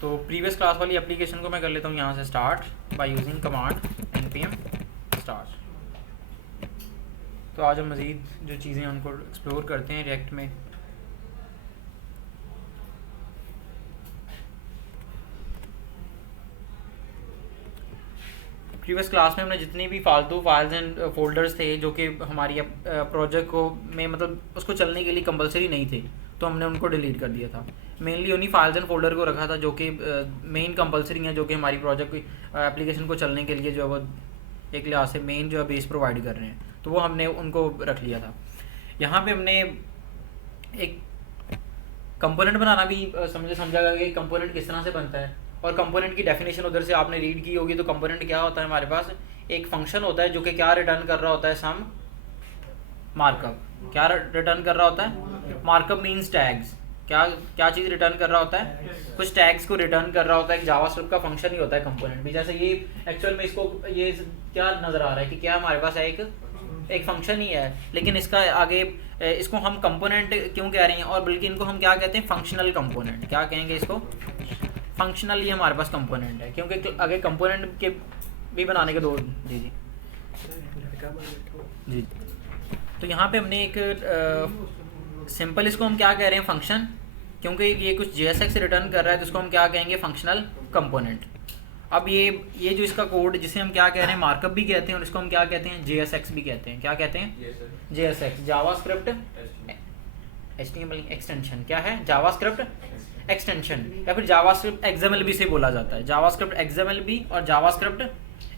तो previous class वाली application को मैं कर लेता हूँ यहाँ से start by using command npm start. तो आज हम मज़ीद जो चीज़ें हैं उनको एक्सप्लोर करते हैं रिएक्ट में। प्रीवियस क्लास में हमने जितनी भी फालतू फाइल्स एंड फोल्डर्स थे जो कि हमारी प्रोजेक्ट को में मतलब उसको चलने के लिए कंपलसरी नहीं थे, तो हमने उनको डिलीट कर दिया था। मेनली उन्हीं फाइल्स एंड फोल्डर को रखा था जो कि मेन कंपलसरी हैं, जो कि हमारी प्रोजेक्ट एप्लीकेशन को चलने के लिए जो है वो एक लिहाज से मेन जो है बेस प्रोवाइड कर रहे हैं, तो वो हमने उनको रख लिया था। यहाँ पे हमने एक कंपोनेंट बनाना भी समझा गया कि कंपोनेंट किस तरह से बनता है, और कंपोनेंट की डेफिनेशन उधर से आपने रीड की होगी। तो कंपोनेंट क्या होता है, हमारे पास एक फंक्शन होता है जो कि क्या रिटर्न कर रहा होता है, सम मार्कअप। क्या रिटर्न कर रहा होता है? Markup means tags. क्या क्या चीज़ रिटर्न कर रहा होता है? कुछ टैग्स को रिटर्न कर रहा होता है। एक जावास्क्रिप्ट का फंक्शन ही होता है कंपोनेंट भी। जैसे ये एक्चुअल में इसको ये क्या नज़र आ रहा है कि क्या हमारे पास है, एक फंक्शन ही है, लेकिन इसका आगे इसको हम कंपोनेंट क्यों कह रहे हैं, और बल्कि इनको हम क्या कहते हैं, फंक्शनल कंपोनेंट। क्या कहेंगे इसको? फंक्शनल ही हमारे पास कंपोनेंट है, क्योंकि आगे कंपोनेंट के भी बनाने के दो। जी जी जी। तो यहाँ पे हमने एक सिंपल इसको हम क्या कह रहे हैं, फंक्शन, क्योंकि ये कुछ JSX रिटर्न कर रहा है तो इसको हम क्या कहेंगे, फंक्शनल कंपोनेंट। अब ये जो इसका कोड जिसे हम क्या कह रहे हैं, मार्कअप भी कहते हैं, और इसको हम क्या कहते हैं, JSX भी कहते हैं। क्या कहते हैं? JSX, JavaScript HTML extension. क्या है? जावास्क्रिप्ट एक्सटेंशन, या फिर जावास्क्रिप्ट XML भी से बोला जाता है। जावास्क्रिप्ट XML भी और जावास्क्रिप्ट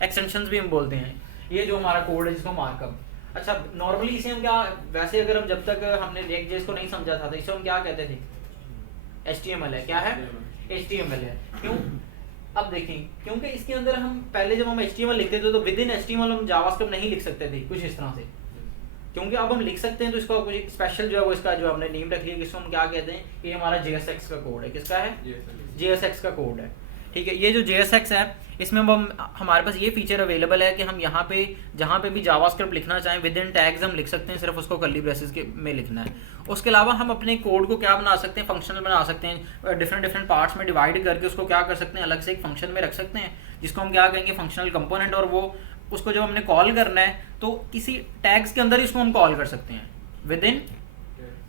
एक्सटेंशंस भी हम बोलते हैं। ये जो हमारा कोड है जिसको मार्कअप। अच्छा, नॉर्मली इसे हम क्या, वैसे अगर हम जब तक हमने React.js को नहीं समझा था तो इसे हम क्या कहते थे, HTML है। क्या है? HTML है। क्यों? अब देखें, क्योंकि इसके अंदर हम पहले जब हम HTML लिखते थे तो विद इन HTML हम जावास्क्रिप्ट नहीं लिख सकते थे कुछ इस तरह से, क्योंकि अब हम लिख सकते हैं तो इसका कुछ स्पेशल जो है वो इसका जो हमने नेम रख लिया, जिसको हम क्या कहते हैं, ये हमारा JSX का कोड है। किसका है? JSX का कोड है। ठीक है, ये जो JSX है इसमें हम हमारे पास ये फीचर अवेलेबल है कि हम यहाँ पे जहाँ पे भी जावास्क्रिप्ट लिखना चाहें विद इन टैग्स हम लिख सकते हैं, सिर्फ उसको कर्ली ब्रेसेस के में लिखना है। उसके अलावा हम अपने कोड को क्या बना सकते हैं, फंक्शनल बना सकते हैं। डिफरेंट पार्ट्स में डिवाइड करके उसको क्या कर सकते हैं, अलग से एक फंक्शन में रख सकते हैं, जिसको हम क्या कहेंगे, फंक्शनल कंपोनेंट। और वो उसको जब हमने कॉल करना है तो किसी टैग्स के अंदर ही उसको हम कॉल कर सकते हैं। विद इन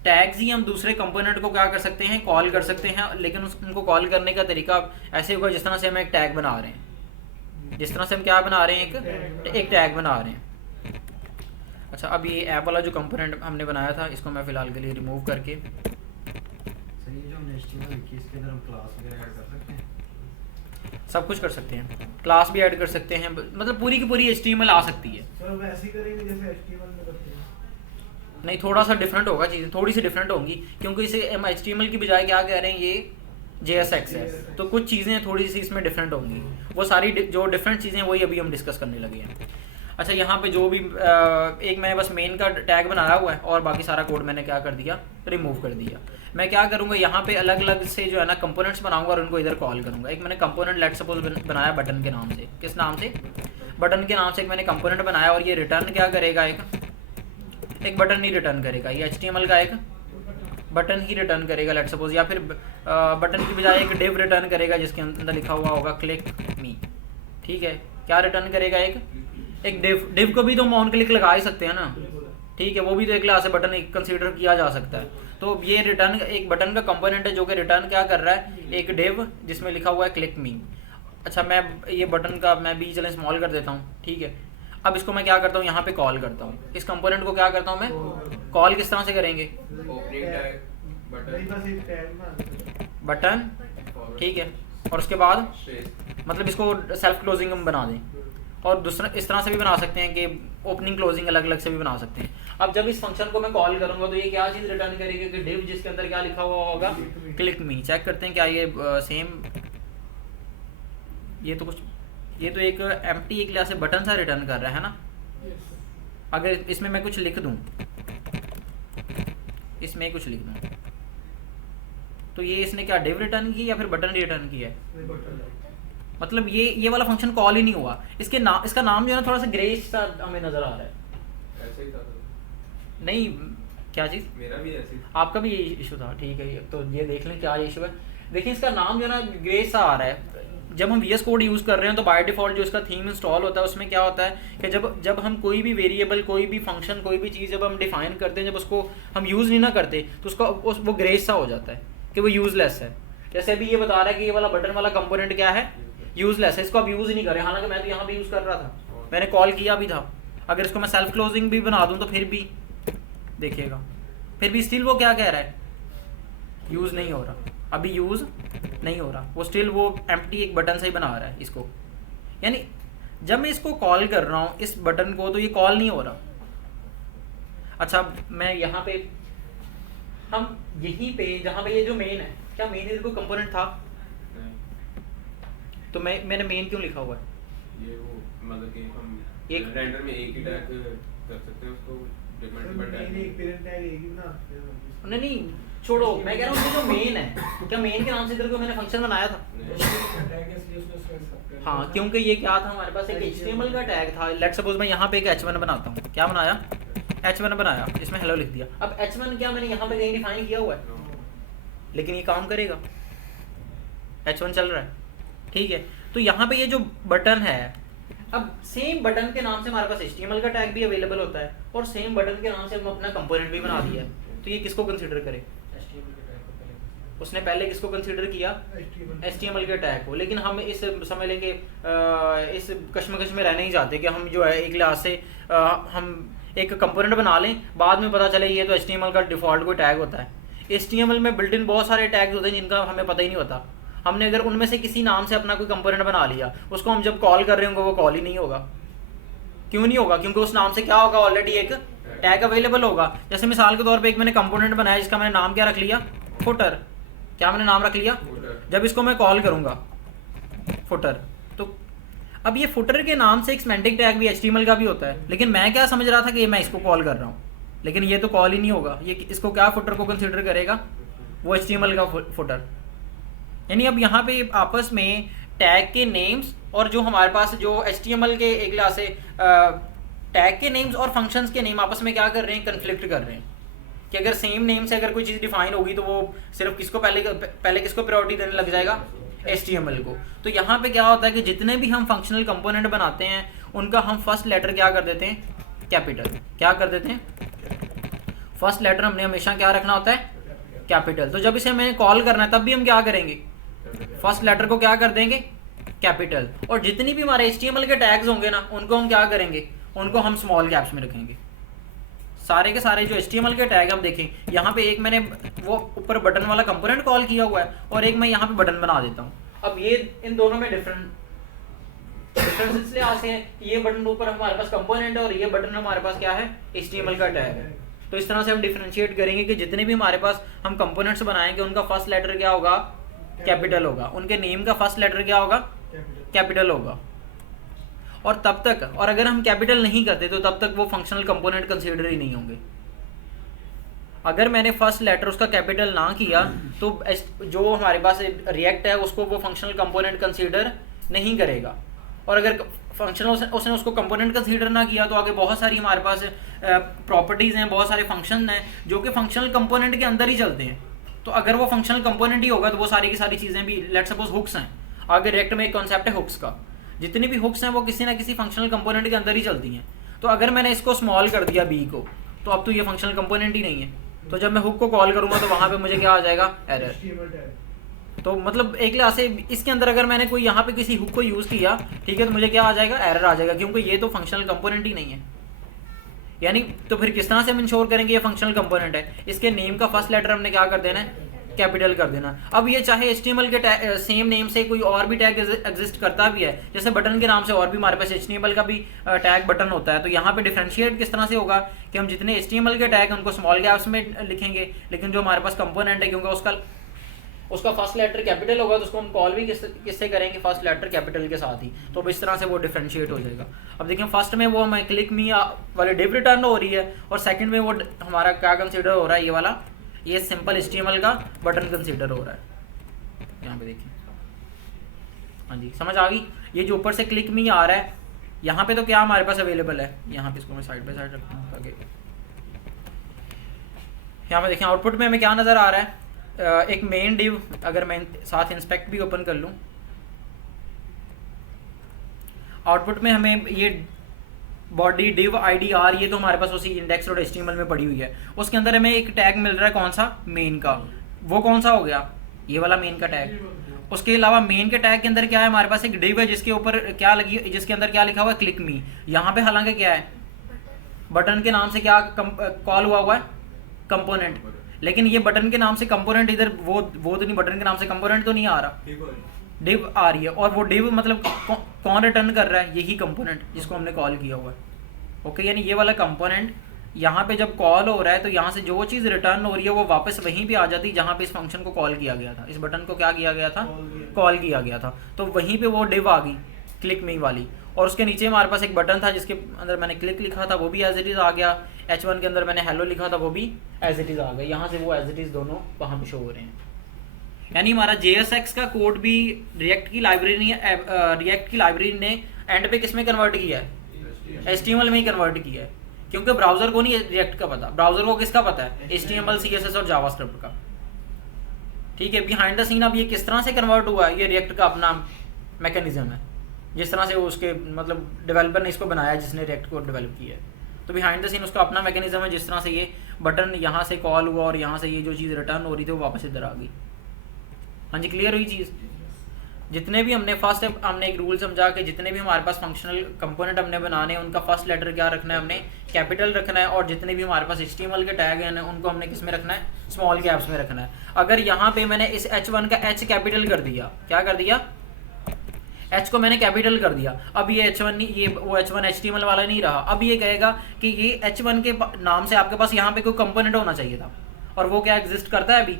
टैग्स ही हम दूसरे कंपोनेंट को क्या कर सकते हैं, कॉल कर सकते हैं। लेकिन उनको कॉल करने का तरीका ऐसे होगा जिस तरह से हम एक टैग बना रहे हैं, जिस तरह से हम क्या बना रहे हैं, एक टैग बना रहे हैं। अच्छा, अब ये ऐप वाला जो कंपोनेंट हमने बनाया था इसको मैं फ़िलहाल के लिए रिमूव करके, सब कुछ कर सकते हैं, क्लास भी ऐड कर सकते हैं, मतलब पूरी की पूरी HTML आ सकती है। सर वैसे ही करेंगे जैसे HTML में करते हैं? नहीं, थोड़ा सा डिफरेंट होगा, चीज़ें थोड़ी सी डिफरेंट होंगी, क्योंकि इसे हम HTML की बजाय क्या कह रहे हैं, ये JSX है, तो कुछ चीज़ें थोड़ी सी इसमें डिफरेंट होंगी। वो सारी जो डिफरेंट चीज़ें वही अभी हम डिस्कस करने लगे हैं। अच्छा, यहाँ पे जो भी एक मैंने बस मेन का टैग बनाया हुआ है और बाकी सारा कोड मैंने क्या कर दिया, रिमूव कर दिया। मैं क्या करूँगा, यहाँ पे अलग अलग से जो है ना कंपोनेंट्स बनाऊंगा और उनको इधर कॉल करूँगा। एक मैंने कंपोनेंट लेट सपोज बनाया बटन के नाम से। किस नाम से? बटन के नाम से एक मैंने कंपोनेंट बनाया, और ये रिटर्न क्या करेगा, एक बटन ही रिटर्न करेगा। ये HTML का एक बटन ही रिटर्न करेगा लेट सपोज, या फिर बटन की बजाय एक डिव रिटर्न करेगा जिसके अंदर लिखा हुआ होगा क्लिक मी। ठीक है, क्या रिटर्न करेगा, एक डिव को भी तो हम ऑन क्लिक लगा ही सकते हैं ना। ठीक है, वो भी तो एक क्लास से बटन कंसीडर किया जा सकता है। तो ये रिटर्न एक बटन का कंपोनेंट है जो कि रिटर्न क्या कर रहा है, एक डिव जिसमें लिखा हुआ है क्लिक मी। अच्छा, मैं ये बटन का मैं भी चलें स्मॉल कर देता हूँ। ठीक है, अब इसको मैं क्या करता हूँ, यहाँ पे कॉल करता हूँ। इस कंपोनेंट को क्या करता हूँ मैं, कॉल किस तरह से करेंगे, बटन। ठीक है, और उसके बाद मतलब इसको सेल्फ क्लोजिंग हम बना दें, और दूसरा इस तरह से भी बना सकते हैं कि ओपनिंग क्लोजिंग अलग अलग से भी बना सकते हैं। अब जब इस फंक्शन को मैं कॉल करूंगा तो ये क्या चीज़ रिटर्न करेगी, कि डिव जिसके अंदर क्या लिखा हुआ होगा, क्लिक मी। चेक करते हैं क्या ये सेम, ये तो एक एम्प्टी एक क्लास से बटन सा रिटर्न कर रहा है ना। अगर इसमें मैं कुछ लिख दूं, इसमें कुछ लिख दूं, तो ये इसने क्या डिव रिटर्न की या फिर बटन रिटर्न किया है? मतलब ये वाला फंक्शन कॉल ही नहीं हुआ। इसका नाम जो है ना थोड़ा सा ग्रेइश सा हमें नजर आ रहा है। ऐसे ही था नहीं, क्या चीज़? मेरा भी ऐसे ही। आपका भी यही इशू था? ठीक है, तो ये देख लें क्या इशू है। देखिए इसका नाम जो है ना ग्रे सा आ रहा है। जब हम VS कोड यूज़ कर रहे हैं तो बाय डिफ़ॉल्ट जो इसका थीम इंस्टॉल होता है उसमें क्या होता है कि जब हम कोई भी वेरिएबल, कोई भी फंक्शन, कोई भी चीज़ जब हम डिफाइन करते हैं, जब उसको हम यूज़ नहीं ना करते तो उसका वो ग्रे सा हो जाता है कि वो यूज़लेस है। जैसे अभी ये बता रहा है कि ये वाला बटन वाला कंपोनेंट क्या है, यूज़लेस है, इसको अब यूज़ ही नहीं कर रहे, हालांकि मैं तो यहाँ पे यूज़ कर रहा था, मैंने कॉल किया भी था। अगर इसको मैं सेल्फ क्लोजिंग भी बना दूँ तो फिर भी देखिएगा, फिर भी स्टिल वो क्या कह रहा है, यूज़ नहीं हो रहा, अभी यूज़ नहीं हो रहा, वो स्टिल वो एम्प्टी एक बटन से ही बना रहा है इसको। यानी जब मैं इसको कॉल कर रहा हूँ इस बटन को तो ये कॉल नहीं हो रहा। अच्छा मैं यहाँ पे, हम यहीं पे जहाँ पे ये जो मेन है, क्या मेन इधर कोई कंपोनेंट था? तो मैंने मेन क्यों लिखा हुआ है? ये वो मतलब कि हम एक रेंडर में एक ही टैग कर सकते हैं उसको, डिफरेंट टैग एक पेरेंट टैग एक ही बना सकते हैं। नहीं छोड़ो, मैं कह रहा हूँ जो मेन है, क्या मेन के नाम से इधर को मैंने फंक्शन बनाया था? हाँ, क्योंकि ये क्या था, हमारे पास एक HTML का टैग था। लेट्स सपोज मैं यहाँ पे एक H1 बनाता हूँ, क्या बनाया, H1 बनाया, इसमें हेलो लिख दिया। अब H1 क्या मैंने यहाँ पे कहीं डिफाइन किया हुआ है, लेकिन ये काम करेगा, H1 चल रहा है, ठीक है। तो यहाँ पे ये जो बटन है, अब सेम बटन के नाम से हमारे पास HTML का टैग भी अवेलेबल होता है और सेम बटन के नाम से हम अपना कंपोनेंट भी बना दिया है। तो ये किसको कंसिडर करे? उसने पहले किसको कंसीडर किया? HTML के टैग को। लेकिन हम इस समझ लेंगे इस कश्मकश में रहना ही चाहते कि हम जो है एक लिहाज से हम एक कंपोनेंट बना लें, बाद में पता चले ये तो HTML का डिफ़ॉल्ट कोई टैग होता है। HTML में बिल्ट इन बहुत सारे टैग्स होते हैं जिनका हमें पता ही नहीं होता। हमने अगर उनमें से किसी नाम से अपना कोई कंपोनेंट बना लिया, उसको हम जब कॉल कर रहे होंगे वो कॉल ही नहीं होगा। क्यों नहीं होगा? क्योंकि उस नाम से क्या होगा, ऑलरेडी एक टैग अवेलेबल होगा। जैसे मिसाल के तौर पे एक मैंने कंपोनेंट बनाया जिसका मैंने नाम क्या रख लिया, फुटर। क्या मैंने नाम रख लिया? जब इसको मैं कॉल करूंगा फुटर, तो अब ये फुटर के नाम से एक सिमेंटिक टैग भी HTML का भी होता है, लेकिन मैं क्या समझ रहा था कि मैं इसको कॉल कर रहा हूँ, लेकिन ये तो कॉल ही नहीं होगा। ये इसको क्या फुटर को कंसीडर करेगा? वो HTML का फुटर। यानी अब यहाँ पे आपस में टैग के नेम्स और जो हमारे पास जो HTML के एक लिहाज से टैग के नेम्स और फंक्शंस के नेम आपस में क्या कर रहे हैं, कन्फ्लिक्ट कर रहे हैं। कि अगर सेम नेम से अगर कोई चीज़ डिफाइन होगी तो वो सिर्फ किसको पहले किसको प्रायोरिटी देने लग जाएगा, HTML को। तो यहाँ पे क्या होता है कि जितने भी हम फंक्शनल कंपोनेंट बनाते हैं उनका हम फर्स्ट लेटर क्या कर देते हैं, कैपिटल। क्या कर देते हैं? फर्स्ट लेटर हमने हमेशा क्या रखना होता है, कैपिटल। तो जब इसे हमें कॉल करना है तब भी हम क्या करेंगे, फर्स्ट लेटर को क्या कर देंगे, कैपिटल। और जितनी भी हमारे HTML के टैग्स होंगे ना उनको हम क्या करेंगे, उनको हम स्मॉल कैप्स में रखेंगे। सारे के सारे जो HTML के टैग हम देखें, यहाँ पे एक मैंने वो ऊपर बटन वाला कंपोनेंट कॉल किया हुआ है और एक मैं यहाँ पे बटन बना देता हूँ। अब ये इन दोनों में डिफरेंस इसलिए आते हैं कि ये बटन ऊपर हमारे पास कंपोनेंट है और ये बटन हमारे पास क्या है, HTML का टैग है। तो इस तरह से हम डिफरेंशिएट करेंगे कि जितने भी हमारे पास हम कंपोनेंट्स बनाएंगे उनका फर्स्ट लेटर क्या होगा, कैपिटल होगा। उनके नेम का फर्स्ट लेटर क्या होगा, कैपिटल होगा। और तब तक, और अगर हम कैपिटल नहीं करते तो तब तक वो फंक्शनल कंपोनेंट कंसीडर ही नहीं होंगे। अगर मैंने फर्स्ट लेटर उसका कैपिटल ना किया तो जो हमारे पास रिएक्ट है उसको वो फंक्शनल कंपोनेंट कंसीडर नहीं करेगा। और अगर फंक्शनल उसने उसको कंपोनेंट कंसीडर ना किया तो आगे बहुत सारी हमारे पास प्रॉपर्टीज़ हैं, बहुत सारे फंक्शन हैं जो कि फंक्शनल कंपोनेंट के अंदर ही चलते हैं। तो अगर वो फंक्शनल कंपोनेंट ही होगा तो वो सारी की सारी चीज़ें भी, लेट सपोज हुक्स हैं, आगे रिएक्ट में एक कॉन्सेप्ट है हुक्स का, जितनी भी हुक्स हैं वो किसी ना किसी फंक्शनल कंपोनेंट के अंदर ही चलती हैं। तो अगर मैंने इसको स्मॉल कर दिया बी को, तो अब तो ये फंक्शनल कंपोनेंट ही नहीं है। तो जब मैं हुक को कॉल करूंगा तो वहाँ पे मुझे क्या आ जाएगा, एरर। तो मतलब एक लिहाज से इसके अंदर अगर मैंने कोई यहाँ पे किसी हुक को यूज़ किया, ठीक है, तो मुझे क्या आ जाएगा, एरर आ जाएगा, क्योंकि ये तो फंक्शनल कंपोनेंट ही नहीं है। यानी तो फिर किस तरह से हम इंश्योर करेंगे ये फंक्शनल कंपोनेंट है? इसके नेम का फर्स्ट लेटर हमने क्या कर देना है, कैपिटल कर देना। अब ये चाहे HTML के सेम नेम से कोई और भी टैग एग्जिस्ट करता भी है, जैसे बटन के नाम से और भी हमारे पास HTML का भी टैग बटन होता है। तो यहाँ पे डिफरेंशिएट किस तरह से होगा कि हम जितने HTML के टैग उनको स्मॉल कैप्स में लिखेंगे, लेकिन जो हमारे पास कंपोनेंट है क्योंकि उसका फर्स्ट लेटर कैपिटल होगा तो उसको हम कॉल भी किससे करेंगे, फर्स्ट लेटर कैपिटल के साथ ही। तो इस तरह से वो डिफरेंशिएट हो जाएगा। अब देखिए फर्स्ट में वो हमें क्लिक मी वाली डिव रिटर्न हो रही है और सेकंड में वो हमारा क्या कंसीडर हो रहा है, ये वाला ये सिंपल HTML का बटन कंसीडर हो रहा है। यहाँ पे देखिए, हाँ जी समझ आ गई। ये जो ऊपर से क्लिक मी आ रहा है यहाँ पे तो क्या हमारे पास अवेलेबल है, यहाँ पे इसको मैं साइड बाय साइड रखता हूँ ताकि यहाँ पे देखें आउटपुट में हमें क्या नज़र आ रहा है, एक मेन डिव अगर मैं साथ इंस्पेक्ट भी ओपन कर लूँ, आउटपुट में हमें ये बॉडी डिव आईडी आर, ये तो हमारे पास उसी इंडेक्स डॉट एचटीएमएल में पड़ी हुई है। उसके अंदर हमें एक टैग मिल रहा है, कौन सा, मेन का। वो कौन सा हो गया, ये वाला मेन का टैग। उसके अलावा मेन के टैग के अंदर क्या है, हमारे पास एक डिव है जिसके ऊपर क्या लगी, जिसके अंदर क्या लिखा हुआ है, क्लिक मी। यहाँ पे हालांकि क्या है, बटन के नाम से क्या कॉल हुआ है, कंपोनेंट। लेकिन ये बटन के नाम से कंपोनेंट इधर वो तो नहीं, बटन के नाम से कंपोनेंट तो नहीं आ रहा, डिव आ रही है। और वो डिव मतलब कौन रिटर्न कर रहा है, यही कंपोनेंट जिसको हमने कॉल किया हुआ है। ओके, यानी ये वाला कंपोनेंट यहाँ पे जब कॉल हो रहा है तो यहाँ से जो चीज़ रिटर्न हो रही है वो वापस वहीं पे आ जाती है जहाँ पे इस फंक्शन को कॉल किया गया था, इस बटन को क्या किया गया था, कॉल किया गया था। तो वहीं पे वो डिव आ गई, क्लिक मी वाली। और उसके नीचे हमारे पास एक बटन था जिसके अंदर मैंने क्लिक लिखा था, वो भी एज इट इज़ आ गया। H1 के अंदर मैंने हेलो लिखा था, वो भी एज इट इज़ आ गया। यहाँ से वो एज इट इज़ दोनों वहाँ पे शो हो रहे हैं। यानी हमारा JSX का कोड भी रिएक्ट की लाइब्रेरी ने एंड पे किस में कन्वर्ट किया है, HTML में ही कन्वर्ट किया है। क्योंकि ब्राउजर को नहीं रिएक्ट का पता, ब्राउजर को किसका पता है, HTML CSS और जावास्क्रिप्ट का। ठीक है, बिहाइंड द सीन अब ये किस तरह से कन्वर्ट हुआ है, ये रिएक्ट का अपना मैकेनिज्म है, जिस तरह से उसके मतलब डेवलपर ने इसको बनाया, जिसने रिएक्ट को डेवलप किया है। तो बिहाइंड द सीन उसका अपना मैकेनिज्म है, जिस तरह से ये बटन यहाँ से कॉल हुआ और यहाँ से ये जो चीज़ रिटर्न हो रही थी वो वापस इधर आ गई। हाँ जी, क्लियर हुई चीज़। जितने भी हमने हमने एक रूल समझा कि जितने भी हमारे पास फंक्शनल कंपोनेंट हमने बनाने हैं उनका फर्स्ट लेटर क्या रखना है, हमने कैपिटल रखना है। और जितने भी हमारे पास HTML के टैग हैं उनको हमने किस में रखना है, स्मॉल कैप्स में रखना है। अगर यहाँ पे मैंने इस H1 का H कैपिटल कर दिया, क्या कर दिया, H को मैंने कैपिटल कर दिया, अब ये H1 नहीं, ये वो H1 HTML वाला नहीं रहा। अब ये कहेगा कि ये H1 के नाम से आपके पास यहाँ पे कोई कंपोनेंट होना चाहिए था, और वो क्या एग्जिस्ट करता है, अभी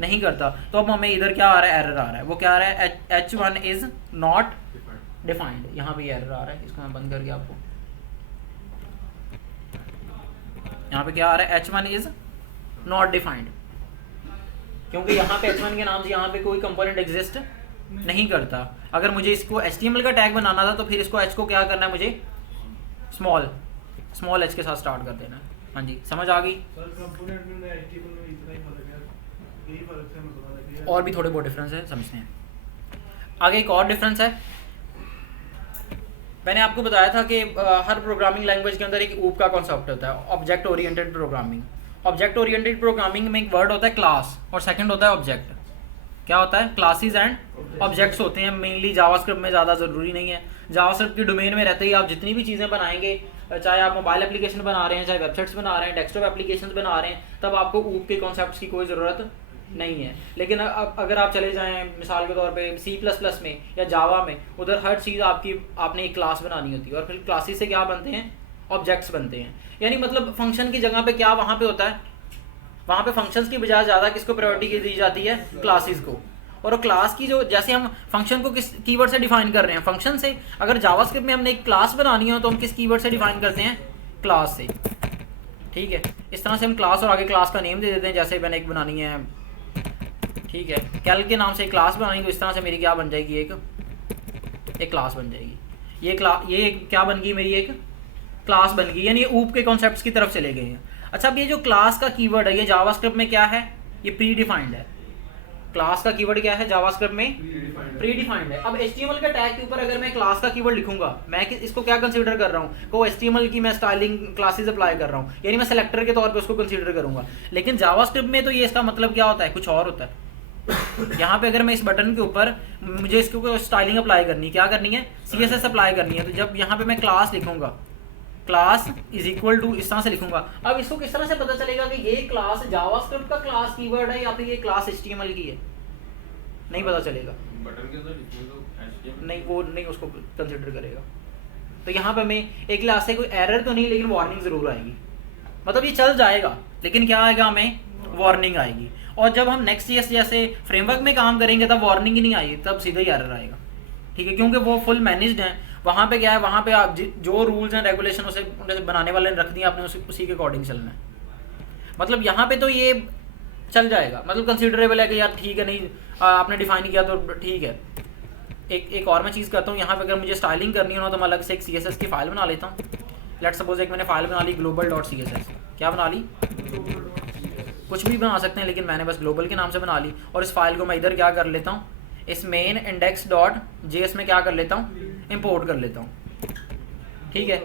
नहीं करता। तो अब हमें इधर क्या आ रहा है, एरर आ रहा है। वो क्या आ रहा है, H1 इज नॉट डिफाइंड। यहाँ पे एरर आ रहा है, इसको मैं बंद करके आपको, यहाँ पे क्या आ रहा है, H1 इज नॉट डिफाइंड, क्योंकि यहाँ पे H1 के नाम से यहाँ पे कोई कंपोनेंट एग्जिस्ट नहीं करता। अगर मुझे इसको HTML का टैग बनाना था तो फिर इसको H को क्या करना है, मुझे स्मॉल h के साथ स्टार्ट कर देना है। हाँ जी, समझ आ गई। सर कंपोनेंट में HTML में इतना ही फर्क है, यही फर्क से हमें पता लग गया। और भी थोड़े बहुत डिफरेंस है, समझते हैं। आगे एक और डिफरेंस है, मैंने आपको बताया था कि हर प्रोग्रामिंग लैंग्वेज के अंदर एक ऊप का कॉन्सेप्ट होता है, object oriented programming. Object oriented programming में एक वर्ड होता है क्लास, और सेकंड होता है ऑब्जेक्ट। क्या होता है, क्लासेस एंड ऑब्जेक्ट्स होते हैं। मेनली जावास्क्रिप्ट में ज़्यादा ज़रूरी नहीं है, जावास्क्रिप्ट की डोमेन में रहते ही आप जितनी भी चीज़ें बनाएंगे, चाहे आप मोबाइल एप्लीकेशन बना रहे हैं, चाहे वेबसाइट्स बना रहे हैं, डेस्कटॉप एप्लीकेशंस बना रहे हैं, तब आपको ऊप के कॉन्सेप्ट्स की कोई ज़रूरत नहीं है। लेकिन अगर आप चले जाएं मिसाल के तौर पे C++ में या जावा में, उधर हर चीज़ आपने एक क्लास बनानी होती है, और फिर क्लासेस से क्या बनते हैं, ऑब्जेक्ट्स बनते हैं। यानी मतलब फंक्शन की जगह पे क्या वहाँ पे होता है, वहाँ पे फंक्शंस की बजाय ज़्यादा किसको प्रायोरिटी दी जाती है, क्लासेस को। और क्लास की जो, जैसे हम फंक्शन को किस कीवर्ड से डिफाइन कर रहे हैं, फंक्शन से। अगर जावास्क्रिप्ट में हमने एक क्लास बनानी हो तो हम किस कीवर्ड से डिफाइन करते हैं, क्लास से। ठीक है, इस तरह से हम क्लास और आगे क्लास का नेम दे देते हैं। जैसे मैंने एक बनानी है, ठीक है, कैल के नाम से एक क्लास बनानी, तो इस तरह से मेरी क्या बन जाएगी, एक क्लास बन जाएगी। ये क्या बन गई, मेरी एक क्लास बन गई। यानी ये ऊप के कॉन्सेप्ट्स की तरफ चले गए हैं। अच्छा, अब ये जो क्लास का कीवर्ड है, ये जावास्क्रिप्ट में क्या है, ये प्री डिफाइंड है। क्लास का कीवर्ड क्या है जावास्क्रिप्ट में, प्री डिफाइंड है। अब HTML के टैग के ऊपर अगर मैं क्लास का कीवर्ड लिखूंगा, मैं इसको क्या कंसीडर कर रहा हूँ, को HTML की मैं स्टाइलिंग क्लासेस अप्लाई कर रहा हूँ, यानी मैं सेलेक्टर के तौर पे उसको कंसीडर करूंगा। लेकिन जावास्क्रिप्ट में तो ये इसका मतलब क्या होता है, कुछ और होता है। यहाँ पे अगर मैं इस बटन के ऊपर मुझे इसको स्टाइलिंग अप्लाई करनी है, क्या करनी है, CSS अप्लाई करनी है, तो जब यहाँ पे मैं क्लास लिखूंगा, क्लास इज इक्वल टू, इस तरह से लिखूंगा। अब इसको किस तरह से पता चलेगा कि ये क्लास जावास्क्रिप्ट का क्लास कीवर्ड है या फिर ये क्लास HTML की है, नहीं पता चलेगा। बटन के अंदर लिखने तो HTML नहीं, वो नहीं उसको कंसिडर करेगा। तो यहाँ पे हमें एक क्लास से कोई एरर तो नहीं, लेकिन वार्निंग जरूर आएगी। मतलब ये चल जाएगा, लेकिन क्या आएगा, हमें वार्निंग आएगी। और जब हम Next.js जैसे फ्रेमवर्क में काम करेंगे तब वार्निंग ही नहीं आएगी, तब सीधा ही एरर आएगा। ठीक है, क्योंकि वो फुल मैनेज्ड है। वहाँ पे क्या है, वहाँ पे आप जो रूल्स एंड रेगुलेशन उसे बनाने वाले ने रख दिया, आपने उसी के अकॉर्डिंग चलना है। मतलब यहाँ पे तो ये चल जाएगा, मतलब कंसिडरेबल है कि यार ठीक है, नहीं आपने डिफाइन किया तो ठीक है। एक और मैं चीज़ करता हूँ, यहाँ पे अगर मुझे स्टाइलिंग करनी हो तो मैं अलग से एक CSS की फाइल बना लेता हूँ। लेट्स सपोज एक मैंने फाइल बना ली global.css। क्या बना ली, कुछ भी बना सकते हैं, लेकिन मैंने बस ग्लोबल के नाम से बना ली। और इस फाइल को मैं इधर क्या कर लेता हूँ, इस मेन इंडेक्स डॉट जेएस में क्या कर लेता हूँ, इंपोर्ट कर लेता हूँ। ठीक है,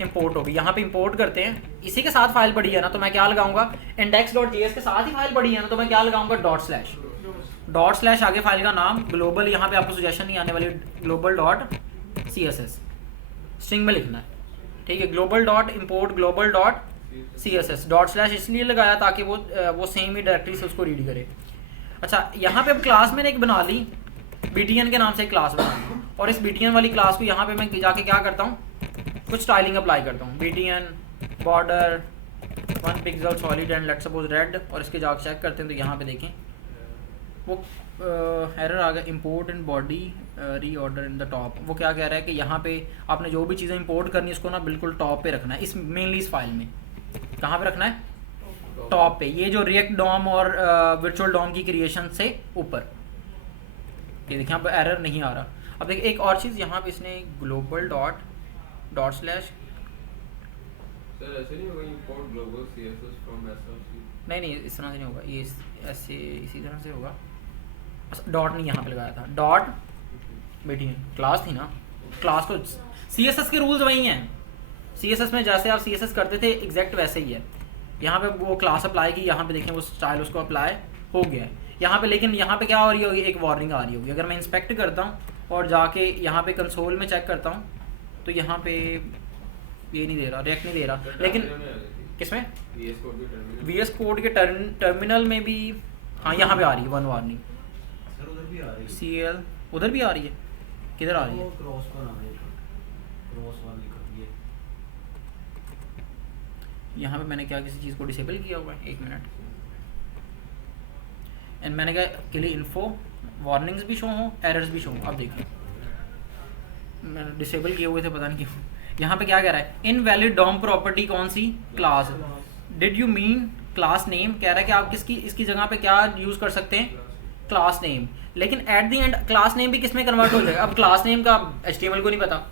इंपोर्ट होगी, यहाँ पे इंपोर्ट करते हैं। इसी के साथ फाइल पड़ी है ना, तो मैं क्या लगाऊंगा, इंडेक्स डॉट जेएस के साथ ही फाइल पड़ी है ना, तो मैं क्या लगाऊंगा, डॉट स्लैश आगे फाइल का नाम ग्लोबल, यहाँ पे आपको सजेशन नहीं आने वाली, ग्लोबल डॉट CSS स्ट्रिंग में लिखना है। ठीक है, global dot import global dot CSS, dot slash इसलिए लगाया ताकि वो सेम ही डायरेक्टरी से उसको रीड करे। अच्छा, यहाँ पे अब क्लास मैंने एक बना ली, BTN के नाम से एक क्लास बना ली, और इस BTN वाली क्लास को यहाँ पे मैं जाके क्या करता हूँ, कुछ स्टाइलिंग अप्लाई करता हूँ, BTN border 1 pixel solid and let's suppose red, और इसके जाके चेक करते हैं तो यहाँ पे देखें वो एरर आ गया, import in body reorder in the top. वो क्या कह रहा है कि यहाँ पे आपने जो भी चीज़ें इंपोर्ट करनी है उसको ना बिल्कुल टॉप पे रखना है, इस मेनली इस फाइल में कहाँ पे रखना है, टॉप पे। ये जो रिएक्ट डॉम और वर्चुअल डॉम की क्रिएशन से ऊपर, ये देखिए यहाँ पे एरर नहीं आ रहा। अब देखिए एक और चीज़, यहाँ पे इसने ग्लोबल डॉट स्लैश, सर ऐसे नहीं होगा import global CSS from SRC? नहीं इस तरह से नहीं होगा, ये ऐसे इसी तरह से होगा। डॉट नहीं यहाँ पे लगाया था, डॉट BTN क्लास थी ना, क्लास को CSS के रूल्स वही हैं, CSS में जैसे आप CSS करते थे एग्जैक्ट वैसे ही है। यहाँ पे वो क्लास अप्लाई की, यहाँ पे देखें वो स्टाइल उसको अप्लाई हो गया है यहाँ पे। लेकिन यहाँ पे क्या हो रही होगी, एक वार्निंग आ रही होगी। अगर मैं इंस्पेक्ट करता हूँ और जाके यहाँ पे कंसोल में चेक करता हूँ तो यहाँ पे ये नहीं दे रहा, रिएक्ट नहीं दे रहा। लेकिन किसमें, VS कोड के टर्मिनल में भी, हाँ यहाँ पे आ रही है 1 वार्निंग। सर उधर भी आ रही है, CL उधर भी आ रही है, किधर आ रही है, क्रॉस पर आ रही है, क्रॉस वाली कर दिए। यहाँ पे मैंने क्या किसी चीज़ को डिसेबल किया हुआ है, 1 मिनट, एंड मैंने कहा के लिए इन्फो वार्निंग्स भी शो हो, एरर्स भी शो हो। अब देखिए मैंने डिसेबल किए हुए थे, पता नहीं क्यों। यहाँ पे क्या कह रहा है, इनवैलिड डॉम प्रॉपर्टी कौन सी, class. Did you mean class name, कह रहा है कि आप इसकी जगह पे क्या यूज़ कर सकते हैं, क्लास नेम। लेकिन at the end class name भी किस में कन्वर्ट हो जाएगा, अब क्लास नेम का HTML को नहीं पता।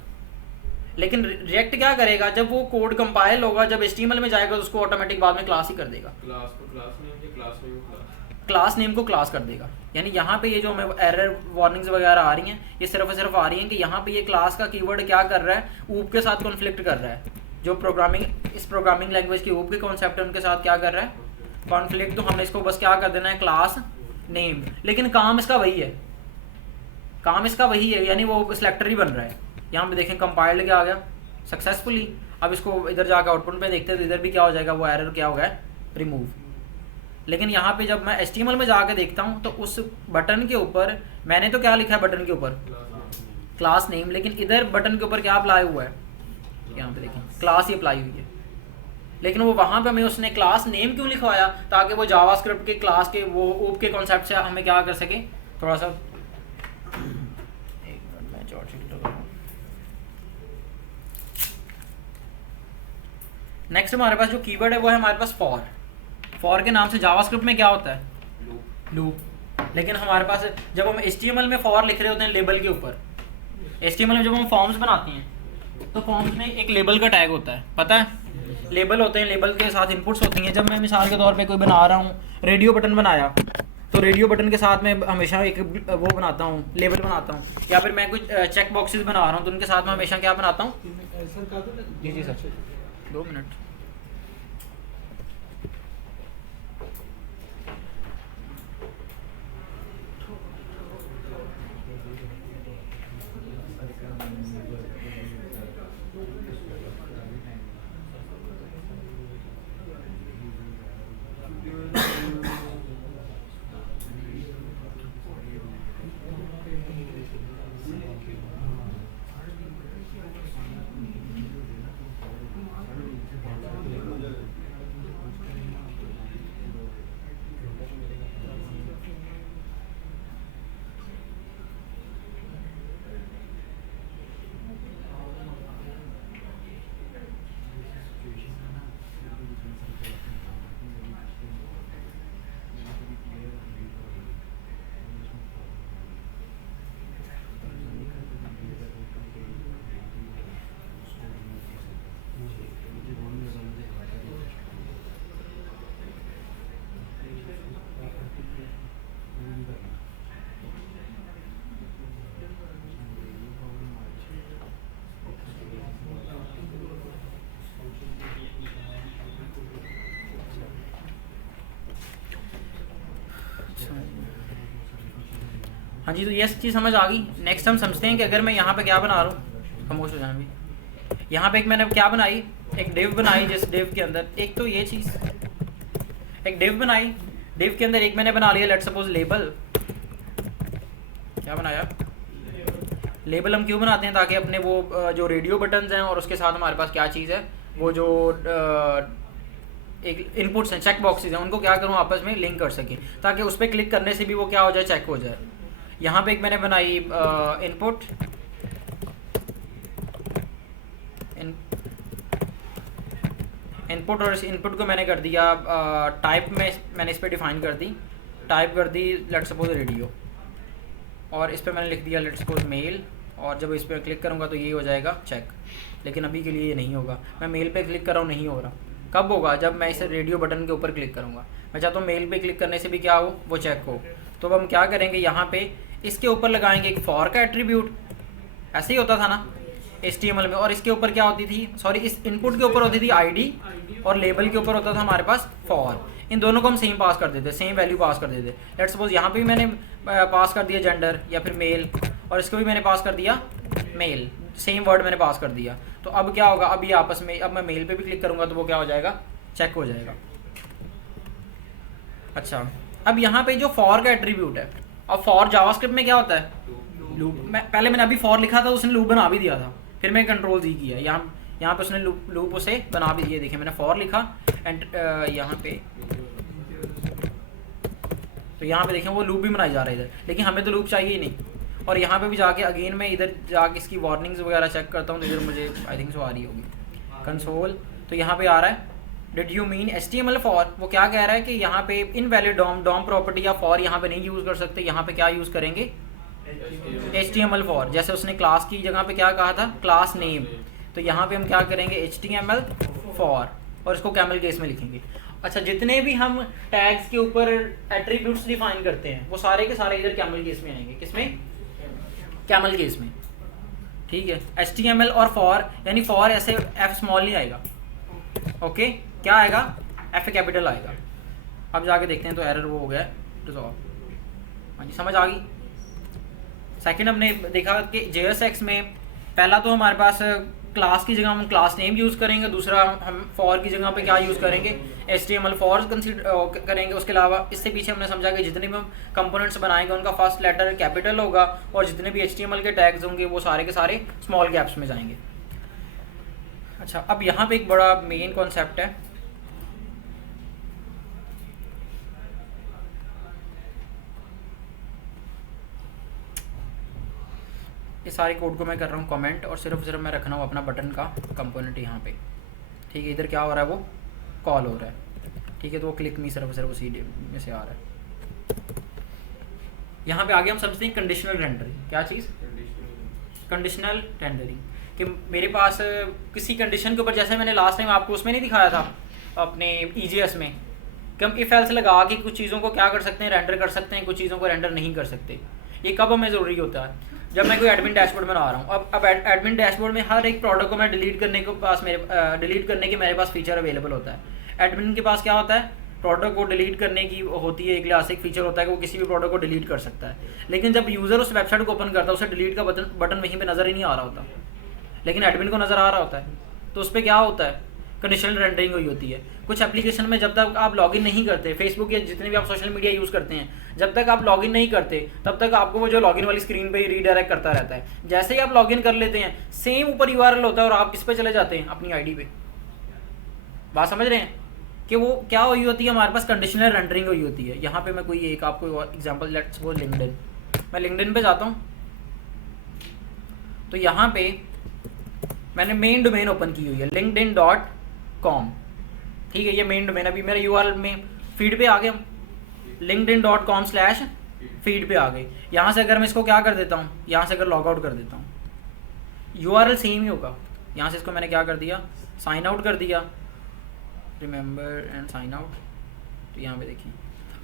लेकिन रिएक्ट क्या करेगा, जब वो कोड कंपाइल होगा, जब HTML में जाएगा तो उसको ऑटोमेटिक बाद में क्लास ही कर देगा, क्लास को क्लास नेम या क्लास नेम को क्लास नेम को क्लास कर देगा। यानी यहाँ पे ये जो हमें एरर वार्निंग्स वगैरह आ रही हैं, ये सिर्फ और सिर्फ आ रही हैं कि यहाँ पे ये क्लास का कीवर्ड क्या कर रहा है, ऊप के साथ कॉन्फ्लिक्ट कर रहा है। जो इस प्रोग्रामिंग लैंग्वेज के ऊप के कॉन्सेप्ट है उनके साथ क्या कर रहा है, कॉन्फ्लिक्ट। तो हमने इसको बस क्या कर देना है, क्लास नेम। लेकिन काम इसका वही है, यानी वो सिलेक्टर ही बन रहा है। यहाँ पे देखें कंपाइल्ड क्या आ गया सक्सेसफुली। अब इसको इधर जाकर आउटपुट पे देखते हैं तो इधर भी क्या हो जाएगा, वो एरर क्या हो गया, रिमूव। लेकिन यहाँ पे जब मैं HTML में जाकर देखता हूँ तो उस बटन के ऊपर मैंने तो क्या लिखा है, बटन के ऊपर क्लास नेम, लेकिन इधर बटन के ऊपर क्या अप्लाई हुआ है, यहाँ पे देखें क्लास ही अप्लाई हुई है। लेकिन वो वहाँ पे हमें उसने क्लास नेम क्यों लिखवाया, ताकि वो जावास्क्रिप्ट के क्लास के वो ऊप के कॉन्सेप्ट से हमें क्या कर सके, थोड़ा सा। एक मिनट मैं जॉर्ज नेक्स्ट हमारे पास जो कीवर्ड है वो है हमारे पास फॉर के नाम से जावास्क्रिप्ट में क्या होता है, लूप। लेकिन हमारे पास जब हम HTML में फॉर लिख रहे होते हैं लेबल के ऊपर, HTML में जब हम फॉर्म्स बनाते हैं तो फॉर्म्स में एक लेबल का टैग होता है, पता है, लेबल होते हैं, लेबल के साथ इनपुट्स होती हैं। जब मैं मिसाल के तौर पे कोई बना रहा हूँ, रेडियो बटन बनाया, तो रेडियो बटन के साथ मैं हमेशा एक वो बनाता हूँ, लेबल बनाता हूँ। या फिर मैं कुछ चेक बॉक्सेस बना रहा हूँ तो उनके साथ मैं हमेशा क्या बनाता हूँ, जी सर 2 मिनट। हाँ जी, तो ये चीज़ समझ आ गई। नेक्स्ट हम समझते हैं कि अगर मैं यहाँ पे क्या बना रहा हूँ, खामोश हो जाना भी। यहाँ पे एक मैंने क्या बनाई, एक डिव बनाई, जिस डिव के अंदर एक तो ये चीज़, एक डिव बनाई, डिव के अंदर एक मैंने बना लिया लेट्स सपोज लेबल। क्या बनाया, लेबल। हम क्यों बनाते हैं, ताकि अपने वो जो रेडियो बटन्स हैं और उसके साथ हमारे पास क्या चीज़ है, वो जो एक इनपुट्स हैं, चेक बॉक्सेस हैं, उनको क्या करूँ आपस में लिंक कर सकें, ताकि उस पर क्लिक करने से भी वो क्या हो जाए, चेक हो जाए। यहाँ पे एक मैंने बनाई इनपुट, इनपुट, और इस इनपुट को मैंने कर दिया टाइप में, मैंने इस पर डिफाइन कर दी, टाइप कर दी लेट्स सपोज रेडियो, और इस पर मैंने लिख दिया लेट्स सपोज मेल, और जब इस पर क्लिक करूँगा तो ये हो जाएगा चेक। लेकिन अभी के लिए ये नहीं होगा, मैं मेल पे क्लिक कर रहा हूँ, नहीं हो रहा। कब होगा, जब मैं इसे रेडियो बटन के ऊपर क्लिक करूँगा। मैं चाहता हूँ मेल पे क्लिक करने से भी क्या हो, वो चेक हो। तो अब हम क्या करेंगे, यहाँ पे इसके ऊपर लगाएंगे एक फॉर का एट्रीब्यूट, ऐसे ही होता था ना HTML में, और इसके ऊपर क्या होती थी, सॉरी इस इनपुट के ऊपर होती थी ID, और लेबल के ऊपर होता था हमारे पास फॉर। इन दोनों को हम सेम पास कर देते, सेम वैल्यू पास कर देते। लेट्स सपोज यहाँ पे भी मैंने पास कर दिया जेंडर या फिर मेल, और इसको भी मैंने पास कर दिया मेल, सेम वर्ड मैंने पास कर दिया। तो अब क्या होगा, अब ये आपस में, अब मैं मेल पे भी क्लिक करूँगा तो वो क्या हो जाएगा, चेक हो जाएगा। अच्छा, अब यहाँ पे जो फॉर का एट्रीब्यूट है, अब फॉर जावास्क्रिप्ट में क्या होता है, लूप। पहले मैंने अभी फॉर लिखा था, उसने लूप बना भी दिया था, फिर मैं कंट्रोल Z किया, यहाँ पे उसने लूप उसे बना भी दिया। देखिए मैंने फॉर लिखा एंड यहाँ पे, तो यहाँ पे देखें वो लूप भी बनाई जा रहा है इधर, लेकिन हमें तो लूप चाहिए ही नहीं। और यहाँ पे भी जाके अगेन मैं इधर जाके इसकी वार्निंग्स वगैरह चेक करता हूँ, तो इधर मुझे आई थिंक सो आ रही होगी कंसोल, तो यहाँ पे आ रहा है did you mean HTML for. वो क्या कह रहा है कि यहाँ पे इनवैलिड डॉम प्रॉपर्टी या फॉर यहाँ पे नहीं यूज़ कर सकते, यहाँ पे क्या यूज़ करेंगे, HTML फॉर। जैसे उसने क्लास की जगह पे क्या कहा था, क्लास नेम, तो यहाँ पे हम क्या करेंगे HTML फॉर, और इसको कैमल केस में लिखेंगे। अच्छा, जितने भी हम टैग्स के ऊपर एट्रीब्यूट्स डिफाइन करते हैं वो सारे के सारे इधर कैमल केस में आएंगे। किसमें, कैमल केस में, ठीक है। HTML और फॉर, यानी फॉर ऐसे F स्मॉल नहीं आएगा, ओके, क्या आएगा, F कैपिटल आएगा। अब जाके देखते हैं, तो एरर वो हो गया रिजॉल्व। हाँ जी, समझ आ गई। सेकंड हमने देखा कि JSX में पहला तो हमारे पास क्लास की जगह हम क्लास नेम यूज़ करेंगे, दूसरा हम फॉर की जगह पे क्या यूज़ करेंगे, HTML फॉर कंसीडर करेंगे। उसके अलावा इससे पीछे हमने समझा कि जितने भी हम कंपोनेंट्स बनाएंगे उनका फर्स्ट लेटर कैपिटल होगा, और जितने भी HTML के टैग्स होंगे वो सारे के सारे स्मॉल गैप्स में जाएंगे। अच्छा, अब यहाँ पे एक बड़ा मेन कॉन्सेप्ट है, इस सारे कोड को मैं कर रहा हूँ कमेंट, और सिर्फ मैं रखना हूँ अपना बटन का कंपोनेंट यहाँ पे, ठीक है। इधर क्या हो रहा है, वो कॉल हो रहा है, ठीक है, तो वो क्लिक नहीं सिर्फ उसी में से आ रहा है। यहाँ पे आगे हम समझते हैं कंडीशनल रेंडरिंग। क्या चीज़, कंडीशनल रेंडरिंग, कि मेरे पास किसी कंडीशन के ऊपर, जैसे मैंने लास्ट टाइम आपको उसमें नहीं दिखाया था अपने EJS में, कि हम इफ एल्स लगा के कुछ चीज़ों को क्या कर सकते हैं, रेंडर कर सकते हैं, कुछ चीज़ों को रेंडर नहीं कर सकते। ये कब हमें ज़रूरी होता है, जब मैं कोई एडमिन डैशबोर्ड बना रहा हूँ। अब एडमिन डैशबोर्ड में हर एक प्रोडक्ट को मैं डिलीट करने के मेरे पास फीचर अवेलेबल होता है। एडमिन के पास क्या होता है, प्रोडक्ट को डिलीट करने की होती है, एक क्लासिक फीचर होता है कि वो किसी भी प्रोडक्ट को डिलीट कर सकता है। लेकिन जब यूज़र उस वेबसाइट को ओपन करता है, उसे डिलीट का बटन वहीं पर नज़र ही नहीं आ रहा होता, लेकिन एडमिन को नज़र आ रहा होता है। तो उस पर क्या होता है, कंडीशनल रेंडरिंग हुई होती है। कुछ एप्लीकेशन में जब तक आप लॉगिन नहीं करते, फेसबुक या जितने भी आप सोशल मीडिया यूज़ करते हैं, जब तक आप लॉगिन नहीं करते तब तक आपको वो जो लॉगिन वाली स्क्रीन पे ही रीडायरेक्ट करता रहता है। जैसे ही आप लॉगिन कर लेते हैं, सेम ऊपर URL होता है और आप किस पे चले जाते हैं, अपनी ID पे। बात समझ रहे हैं कि वो क्या हुई होती है, हमारे पास कंडीशनल रेंडरिंग हुई होती है। यहाँ पे मैं कोई एक आपको एग्जाम्पल, लेट्स सपोज लिंक्डइन, मैं लिंक्डइन पे जाता हूँ, तो यहाँ पे मैंने मेन डोमेन ओपन की हुई है linkedin.com, ठीक है। ये मेन डोमेन, अभी मेरा URL में फीड पे आ गए, linkedin.com/feed पे आ गए। यहाँ से अगर मैं इसको क्या कर देता हूँ, यहाँ से अगर लॉग आउट कर देता हूँ, URL सेम ही होगा। यहाँ से इसको मैंने क्या कर दिया, साइन आउट कर दिया, रिमेंबर एंड साइन आउट। तो यहाँ पे देखिए,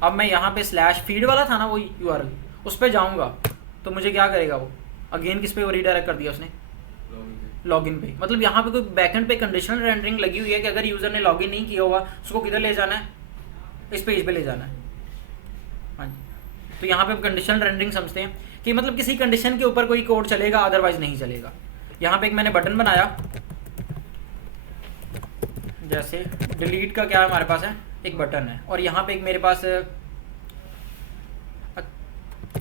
अब मैं यहाँ पे /feed वाला था ना वो URL, उस पर जाऊँगा तो मुझे क्या करेगा, वो अगेन किस पे वो रीडायरेक्ट कर दिया उसने, लॉगिन पे। मतलब यहाँ पे कोई बैकएंड पे कंडीशनल रेंडरिंग लगी हुई है कि अगर यूज़र ने लॉगिन नहीं किया होगा उसको किधर ले जाना है, इस पेज पे ले जाना है। हाँ जी, तो यहाँ पे कंडीशनल रेंडरिंग समझते हैं कि मतलब किसी कंडीशन के ऊपर कोई कोड चलेगा, अदरवाइज नहीं चलेगा। यहाँ पे एक मैंने बटन बनाया, जैसे डिलीट का क्या हमारे पास है, एक बटन है, और यहाँ पे एक मेरे पास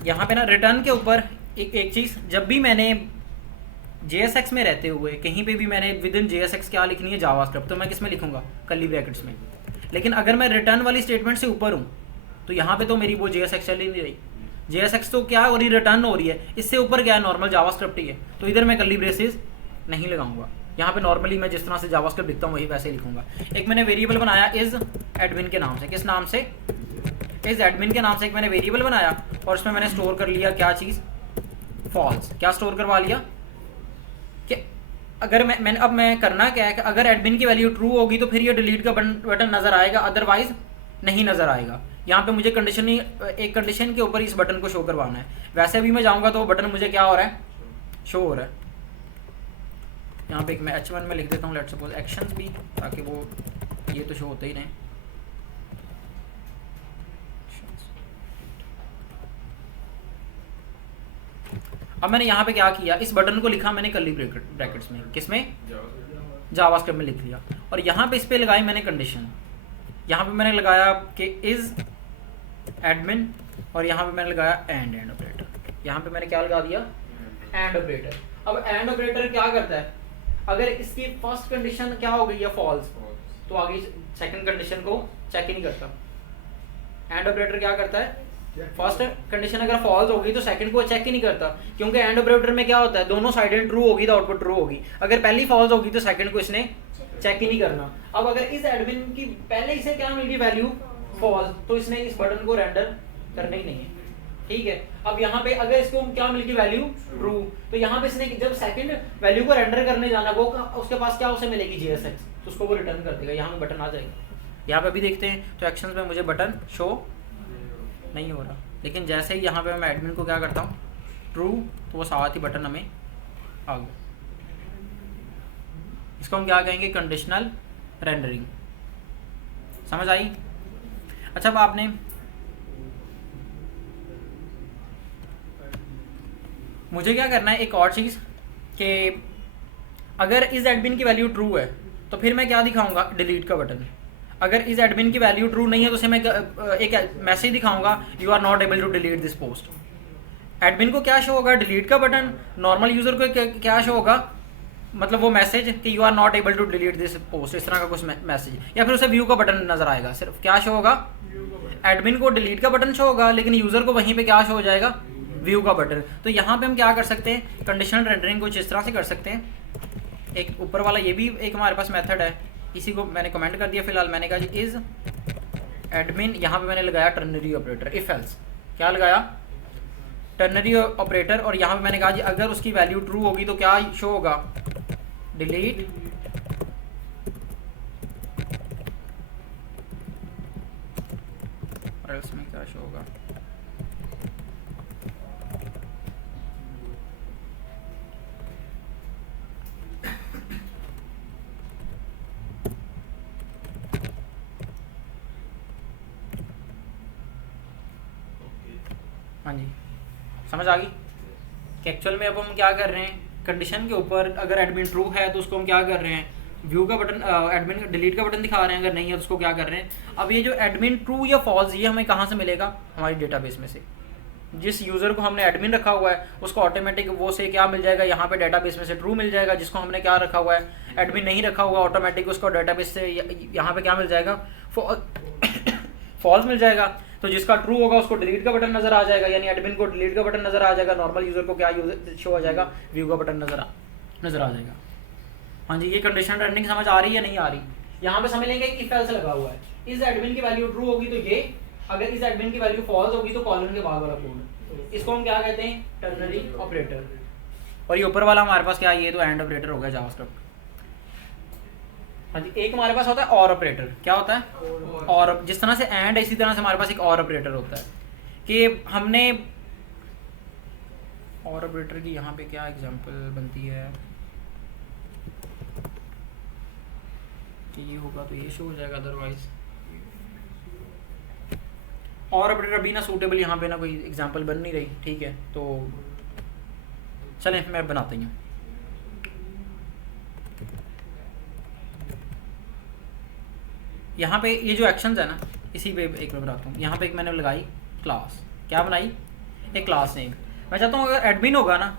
यहाँ पे ना रिटर्न के ऊपर एक चीज़, जब भी मैंने JSX में रहते हुए कहीं पे भी मैंने विद इन JSX क्या लिखनी है, जावास्क्रिप्ट, तो मैं किस में लिखूंगा, कर्ली ब्रैकेट्स में। लेकिन अगर मैं रिटर्न वाली स्टेटमेंट से ऊपर हूँ तो यहाँ पे तो मेरी वो JSX चल ही नहीं रही। JSX तो क्या हो रही, रिटर्न हो रही है, इससे ऊपर क्या है, नॉर्मल जावास्क्रिप्ट ही है, तो इधर मैं कर्ली ब्रेसेस नहीं लगाऊंगा। यहाँ पे नॉर्मली मैं जिस तरह से जावास्क्रिप्ट लिखता हूँ वही वैसे ही लिखूंगा। एक मैंने वेरिएबल बनाया इज एडमिन के नाम से, किस नाम से, इज एडमिन के नाम से एक मैंने वेरिएबल बनाया, और उसमें मैंने स्टोर कर लिया क्या चीज़, फॉल्स। क्या स्टोर करवा लिया कि अगर मैंने अब मैं करना क्या है कि अगर एडमिन की वैल्यू ट्रू होगी तो फिर ये डिलीट का बटन नज़र आएगा, अदरवाइज नहीं नज़र आएगा। यहाँ पे मुझे कंडीशन ही, एक कंडीशन के ऊपर इस बटन को शो करवाना है। वैसे भी मैं जाऊँगा तो बटन मुझे क्या हो रहा है, शो हो रहा है। यहाँ पे एक मैं H1 में लिख देता हूँ, लेट्स सपोज एक्शंस भी, ताकि वो ये तो शो होते ही नहीं। अब मैंने यहाँ पे क्या किया, इस बटन को लिखा मैंने कर्ली ब्रैकेट्स में, किसमें, जावास्क्रिप्ट में लिख लिया, और यहाँ पे इस पे लगाई मैंने कंडीशन। यहाँ पे मैंने लगाया कि इज एडमिन, और यहाँ पे मैंने लगाया एंड ऑपरेटर। यहाँ पे मैंने क्या लगा दिया, एंड ऑपरेटर। अब एंड ऑपरेटर क्या करता है, अगर इसकी फर्स्ट कंडीशन क्या हो गई है, फॉल्स, तो आगे सेकंड कंडीशन को चेक ही नहीं करता। एंड ऑपरेटर क्या करता है, फर्स्ट कंडीशन अगर फॉल्स होगी तो सेकंड को चेक ही नहीं करता, क्योंकि एंड ऑपरेटर में क्या होता है, दोनों साइडें ट्रू होगी तो आउटपुट ट्रू होगी। अगर पहली फॉल्स होगी तो सेकंड को इसने चेक ही नहीं करना। अब अगर इस एडमिन की पहले इसे क्या मिल गई, वैल्यू फॉल्स, तो इसने इस बटन को रेंडर करना ही नहीं है, ठीक है। अब यहाँ पे अगर इसको क्या मिल गई, वैल्यू ट्रू, तो यहाँ पे इसने जब सेकंड वैल्यू को रेंडर करने जाना, वो उसके पास क्या उसे मिलेगी, JSX, तो उसको वो रिटर्न कर देगा, यहाँ बटन आ जाएगा। यहाँ पे भी देखते हैं तो एक्शंस में मुझे बटन शो नहीं हो रहा, लेकिन जैसे ही यहाँ पे मैं एडमिन को क्या करता हूँ, ट्रू, तो वो साथ ही बटन हमें आ गया। इसको हम क्या कहेंगे, कंडीशनल रेंडरिंग। समझ आई? अच्छा, अब आपने मुझे क्या करना है, एक और चीज़, कि अगर इस एडमिन की वैल्यू ट्रू है तो फिर मैं क्या दिखाऊंगा, डिलीट का बटन। अगर इस एडमिन की वैल्यू ट्रू नहीं है तो उसे मैं एक मैसेज दिखाऊंगा, you are not able to delete this post. Admin को क्या शो होगा, डिलीट का बटन। नॉर्मल यूज़र को क्या शो होगा, मतलब वो मैसेज कि you are not able to delete this post, इस तरह का कुछ मैसेज, या फिर उसे व्यू का बटन नजर आएगा। सिर्फ क्या शो होगा, एडमिन को डिलीट का बटन शो होगा, लेकिन यूज़र को वहीं पे क्या शो हो जाएगा, व्यू का बटन। तो यहाँ पे हम क्या कर सकते हैं, कंडीशनल रेंडरिंग कुछ इस तरह से कर सकते हैं। एक ऊपर वाला ये भी एक हमारे पास मेथड है, इसी को मैंने कमेंट कर दिया फिलहाल। मैंने कहा जी इज एडमिन, यहाँ पे मैंने लगाया टर्नरी ऑपरेटर, इफ एल्स क्या लगाया, टर्नरी ऑपरेटर, और यहाँ पे मैंने कहा जी अगर उसकी वैल्यू ट्रू होगी तो क्या शो होगा, डिलीट, और एल्स में क्या शो होगा, हाँ जी, समझ आ गई कि एक्चुअल में अब हम क्या कर रहे हैं, कंडीशन के ऊपर अगर एडमिन ट्रू है तो उसको हम क्या कर रहे हैं, व्यू का बटन, एडमिन डिलीट का बटन दिखा रहे हैं, अगर नहीं है तो उसको क्या कर रहे हैं। अब ये जो एडमिन ट्रू या फॉल्स, ये हमें कहाँ से मिलेगा, हमारी डेटाबेस में से। जिस यूज़र को हमने एडमिन रखा हुआ है उसको ऑटोमेटिक वो से क्या मिल जाएगा, यहाँ पे डेटाबेस में से ट्रू मिल जाएगा। जिसको हमने क्या रखा हुआ है, एडमिन नहीं रखा हुआ, ऑटोमेटिक उसको डेटाबेस से यहाँ पे क्या मिल जाएगा, फॉल्स मिल जाएगा। तो जिसका ट्रू होगा उसको डिलीट का बटन नजर आ जाएगा, यानी एडमिन को डिलीट का बटन नजर आ जाएगा, नॉर्मल यूजर को क्या शो हो जाएगा, व्यू का बटन नजर आ जाएगा। हाँ जी, ये कंडीशनल रेंडरिंग समझ आ रही है, नहीं आ रही? यहाँ पे समझ लेंगे इफ एल्स लगा हुआ है, इस एडमिन की वैल्यू ट्रू होगी तो ये, अगर इस एडमिन की वैल्यू फॉल्स होगी तो कॉलन के बाद वाला कोड, इसको हम क्या कहते हैं, टर्नरी ऑपरेटर। और ये ऊपर वाला हमारे पास क्या है, ये तो एंड ऑपरेटर हो गया जावास्क्रिप्ट। हाँ जी, एक हमारे पास होता है और ऑपरेटर। क्या होता है, और जिस तरह से एंड है इसी तरह से हमारे पास एक और ऑपरेटर होता है कि हमने और ऑपरेटर की यहाँ पे क्या एग्जांपल बनती है कि ये होगा तो ये शो हो जाएगा, अदरवाइज और ऑपरेटर अभी ना सूटेबल यहाँ पे ना कोई एग्जांपल बन नहीं रही, ठीक है, तो चलें मैं बनाता हूँ। यहाँ पे ये जो एक्शंस है ना, इसी पे एक मैं बनाता हूँ। यहाँ पे एक मैंने लगाई क्लास, क्या बनाई, एक क्लास नेम। मैं चाहता हूँ अगर एडमिन होगा ना,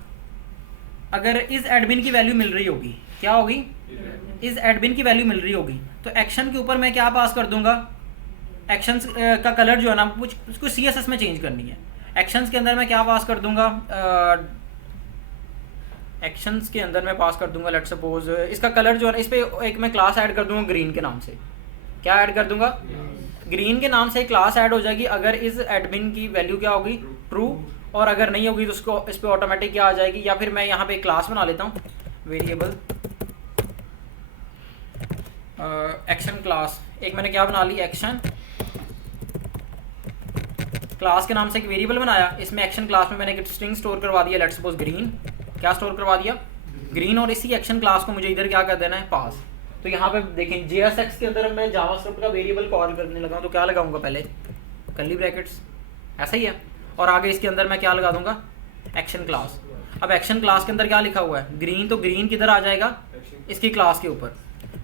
अगर इस एडमिन की वैल्यू मिल रही होगी, क्या होगी, इस एडमिन की वैल्यू मिल रही होगी, तो एक्शन के ऊपर मैं क्या पास कर दूंगा, एक्शंस का कलर जो है ना उसको CSS में चेंज करनी है। एक्शंस के अंदर मैं क्या पास कर दूंगा, एक्शंस के अंदर मैं पास कर दूंगा, लेट्स सपोज इसका कलर जो है ना, इस पे एक मैं क्लास ऐड कर दूंगा ग्रीन के नाम से। क्या ऐड कर दूंगा, ग्रीन के नाम से एक क्लास ऐड हो जाएगी अगर इस एडमिन की वैल्यू क्या होगी, ट्रू, और अगर नहीं होगी तो उसको इस पे ऑटोमेटिक क्या आ जाएगी। या फिर मैं यहाँ पे एक क्लास बना लेता हूँ, वेरिएबल एक्शन क्लास, एक मैंने क्या बना ली, एक्शन क्लास के नाम से एक वेरिएबल बनाया, इसमें एक्शन क्लास में मैंने एक स्ट्रिंग स्टोर करवा दिया, लेट्स सपोज ग्रीन, क्या स्टोर करवा दिया, ग्रीन, और इसी एक्शन क्लास को मुझे इधर क्या कर देना है, पास। तो यहाँ पे देखें JSX के अंदर मैं जावास्क्रिप्ट का वेरिएबल कॉल करने लगा हूँ, तो क्या लगाऊंगा, पहले कर्ली ब्रैकेट्स, ऐसा ही है, और आगे इसके अंदर मैं क्या लगा दूंगा, एक्शन क्लास। अब एक्शन क्लास के अंदर क्या लिखा हुआ है, ग्रीन, तो ग्रीन किधर आ जाएगा, इसकी क्लास के ऊपर।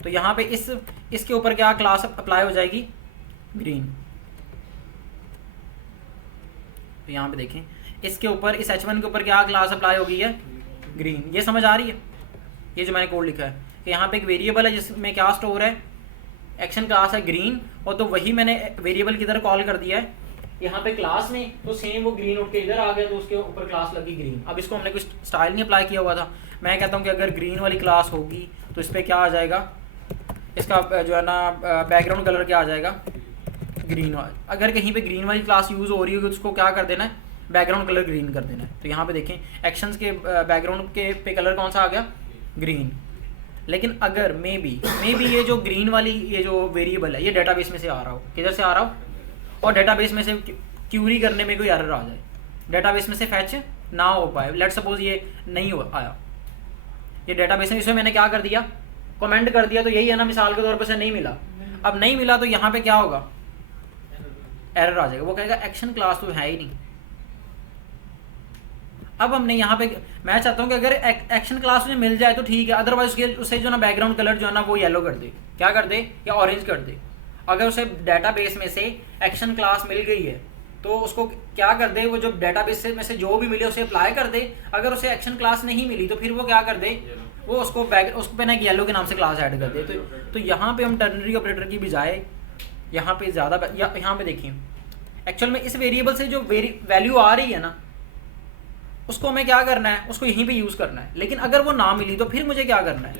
तो यहाँ पे इसके ऊपर क्या क्लास अप्लाई हो जाएगी, ग्रीन। तो यहाँ पे देखें इसके ऊपर, इस H1 के ऊपर क्या क्लास अप्लाई हो गई है, ग्रीन। ये समझ आ रही है, ये जो मैंने कोड लिखा है कि यहाँ पे एक वेरिएबल है जिसमें क्या स्टोर है, एक्शन क्लास है ग्रीन, और तो वही मैंने वेरिएबल किधर कॉल कर दिया है, यहाँ पे क्लास में, तो सेम वो ग्रीन उठ के इधर आ गया, तो उसके ऊपर क्लास लगी ग्रीन। अब इसको हमने कुछ स्टाइल नहीं अप्लाई किया हुआ था। मैं कहता हूँ कि अगर ग्रीन वाली क्लास होगी तो इस पर क्या आ जाएगा, इसका जो है ना बैकग्राउंड कलर क्या आ जाएगा, ग्रीन। अगर कहीं पे ग्रीन वाली क्लास यूज़ हो रही होगी तो उसको क्या कर देना है, बैकग्राउंड कलर ग्रीन कर देना है। तो यहाँ पे देखें एक्शंस के बैकग्राउंड के पे कलर कौन सा आ गया, ग्रीन। लेकिन अगर मे बी ये जो ग्रीन वाली ये जो वेरिएबल है ये डेटाबेस में से आ रहा हो, किधर से आ रहा हो, और डेटाबेस में से क्यूरी करने में कोई एरर आ जाए, डेटाबेस में से फैच ना हो पाए, लेट्स सपोज ये नहीं हो आया, ये डेटाबेस में, इसमें मैंने क्या कर दिया, कमेंट कर दिया, तो यही है ना, मिसाल के तौर पर से नहीं मिला। अब नहीं मिला तो यहाँ पे क्या होगा, एरर आ जाएगा, वो कहेगा एक्शन क्लास तो है ही नहीं। अब हमने यहाँ पे, मैं चाहता हूँ कि अगर एक्शन क्लास में मिल जाए तो ठीक है, अदरवाइज उसे जो ना बैकग्राउंड कलर जो है ना वो येलो कर दे, क्या कर दे, या ऑरेंज कर दे। अगर उसे डेटाबेस में से एक्शन क्लास मिल गई है तो उसको क्या कर दे, वो जो डेटाबेस में से जो भी मिले उसे अप्लाई कर दे। अगर उसे एक्शन क्लास नहीं मिली तो फिर वो क्या कर दे, वो उसको पे ना एक येलो के नाम से क्लास ऐड कर दे। तो यहाँ पे हम टर्नरी ऑपरेटर की बजाय यहाँ पे ज़्यादा, यहाँ पे देखिए एक्चुअल में इस वेरिएबल से जो वैल्यू आ रही है ना उसको हमें क्या करना है, उसको यहीं पे यूज़ करना है। लेकिन अगर वो ना मिली तो फिर मुझे क्या करना है,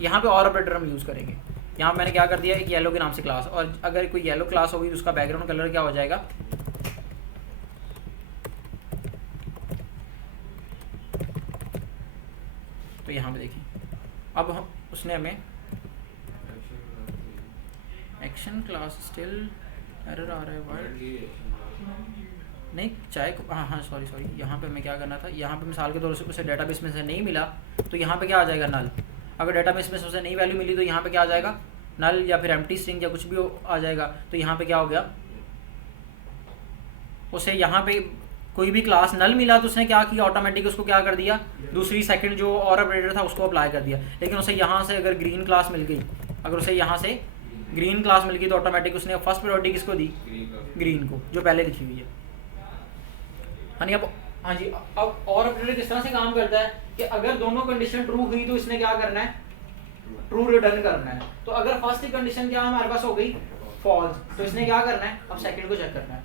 यहाँ पे और ऑपरेटर हम यूज़ करेंगे। यहाँ मैंने क्या कर दिया, एक येलो के नाम से क्लास, और अगर कोई येलो क्लास होगी तो उसका बैकग्राउंड कलर क्या हो जाएगा, तो यहाँ पे देखिए अब हम उसने हमें एक्शन क्लास स्टिल एरर आ रहा है, वाई नहीं चाहे, हाँ सॉरी यहाँ पे हमें क्या करना था, यहाँ पे मिसाल के तौर से उसे डेटाबेस में से नहीं मिला तो यहाँ पे क्या आ जाएगा, नल। अगर डेटाबेस में से उसे नई वैल्यू मिली तो यहाँ पे क्या आ जाएगा, नल, या फिर एम्प्टी स्ट्रिंग या कुछ भी आ जाएगा। तो यहाँ पे क्या हो गया, उसे यहाँ पे कोई भी क्लास नल मिला तो उसने क्या किया, ऑटोमेटिक उसको क्या कर दिया, दूसरी सेकंड जो और ऑपरेटर था उसको अप्लाई कर दिया। लेकिन उसे यहाँ से अगर ग्रीन क्लास मिल गई, अगर उसे यहाँ से ग्रीन क्लास मिल गई तो ऑटोमेटिक उसने फर्स्ट प्रायोरिटी किसको दी, ग्रीन को, जो पहले लिखी हुई है। हाँ जी, अब और ऑपरेटर किस तरह से काम करता है कि अगर दोनों कंडीशन ट्रू हुई तो इसने क्या करना है, ट्रू रिटर्न करना है। तो अगर फर्स्ट की कंडीशन क्या हमारे पास हो गई, फॉल्स, तो इसने क्या करना है, अब सेकंड को चेक करना है।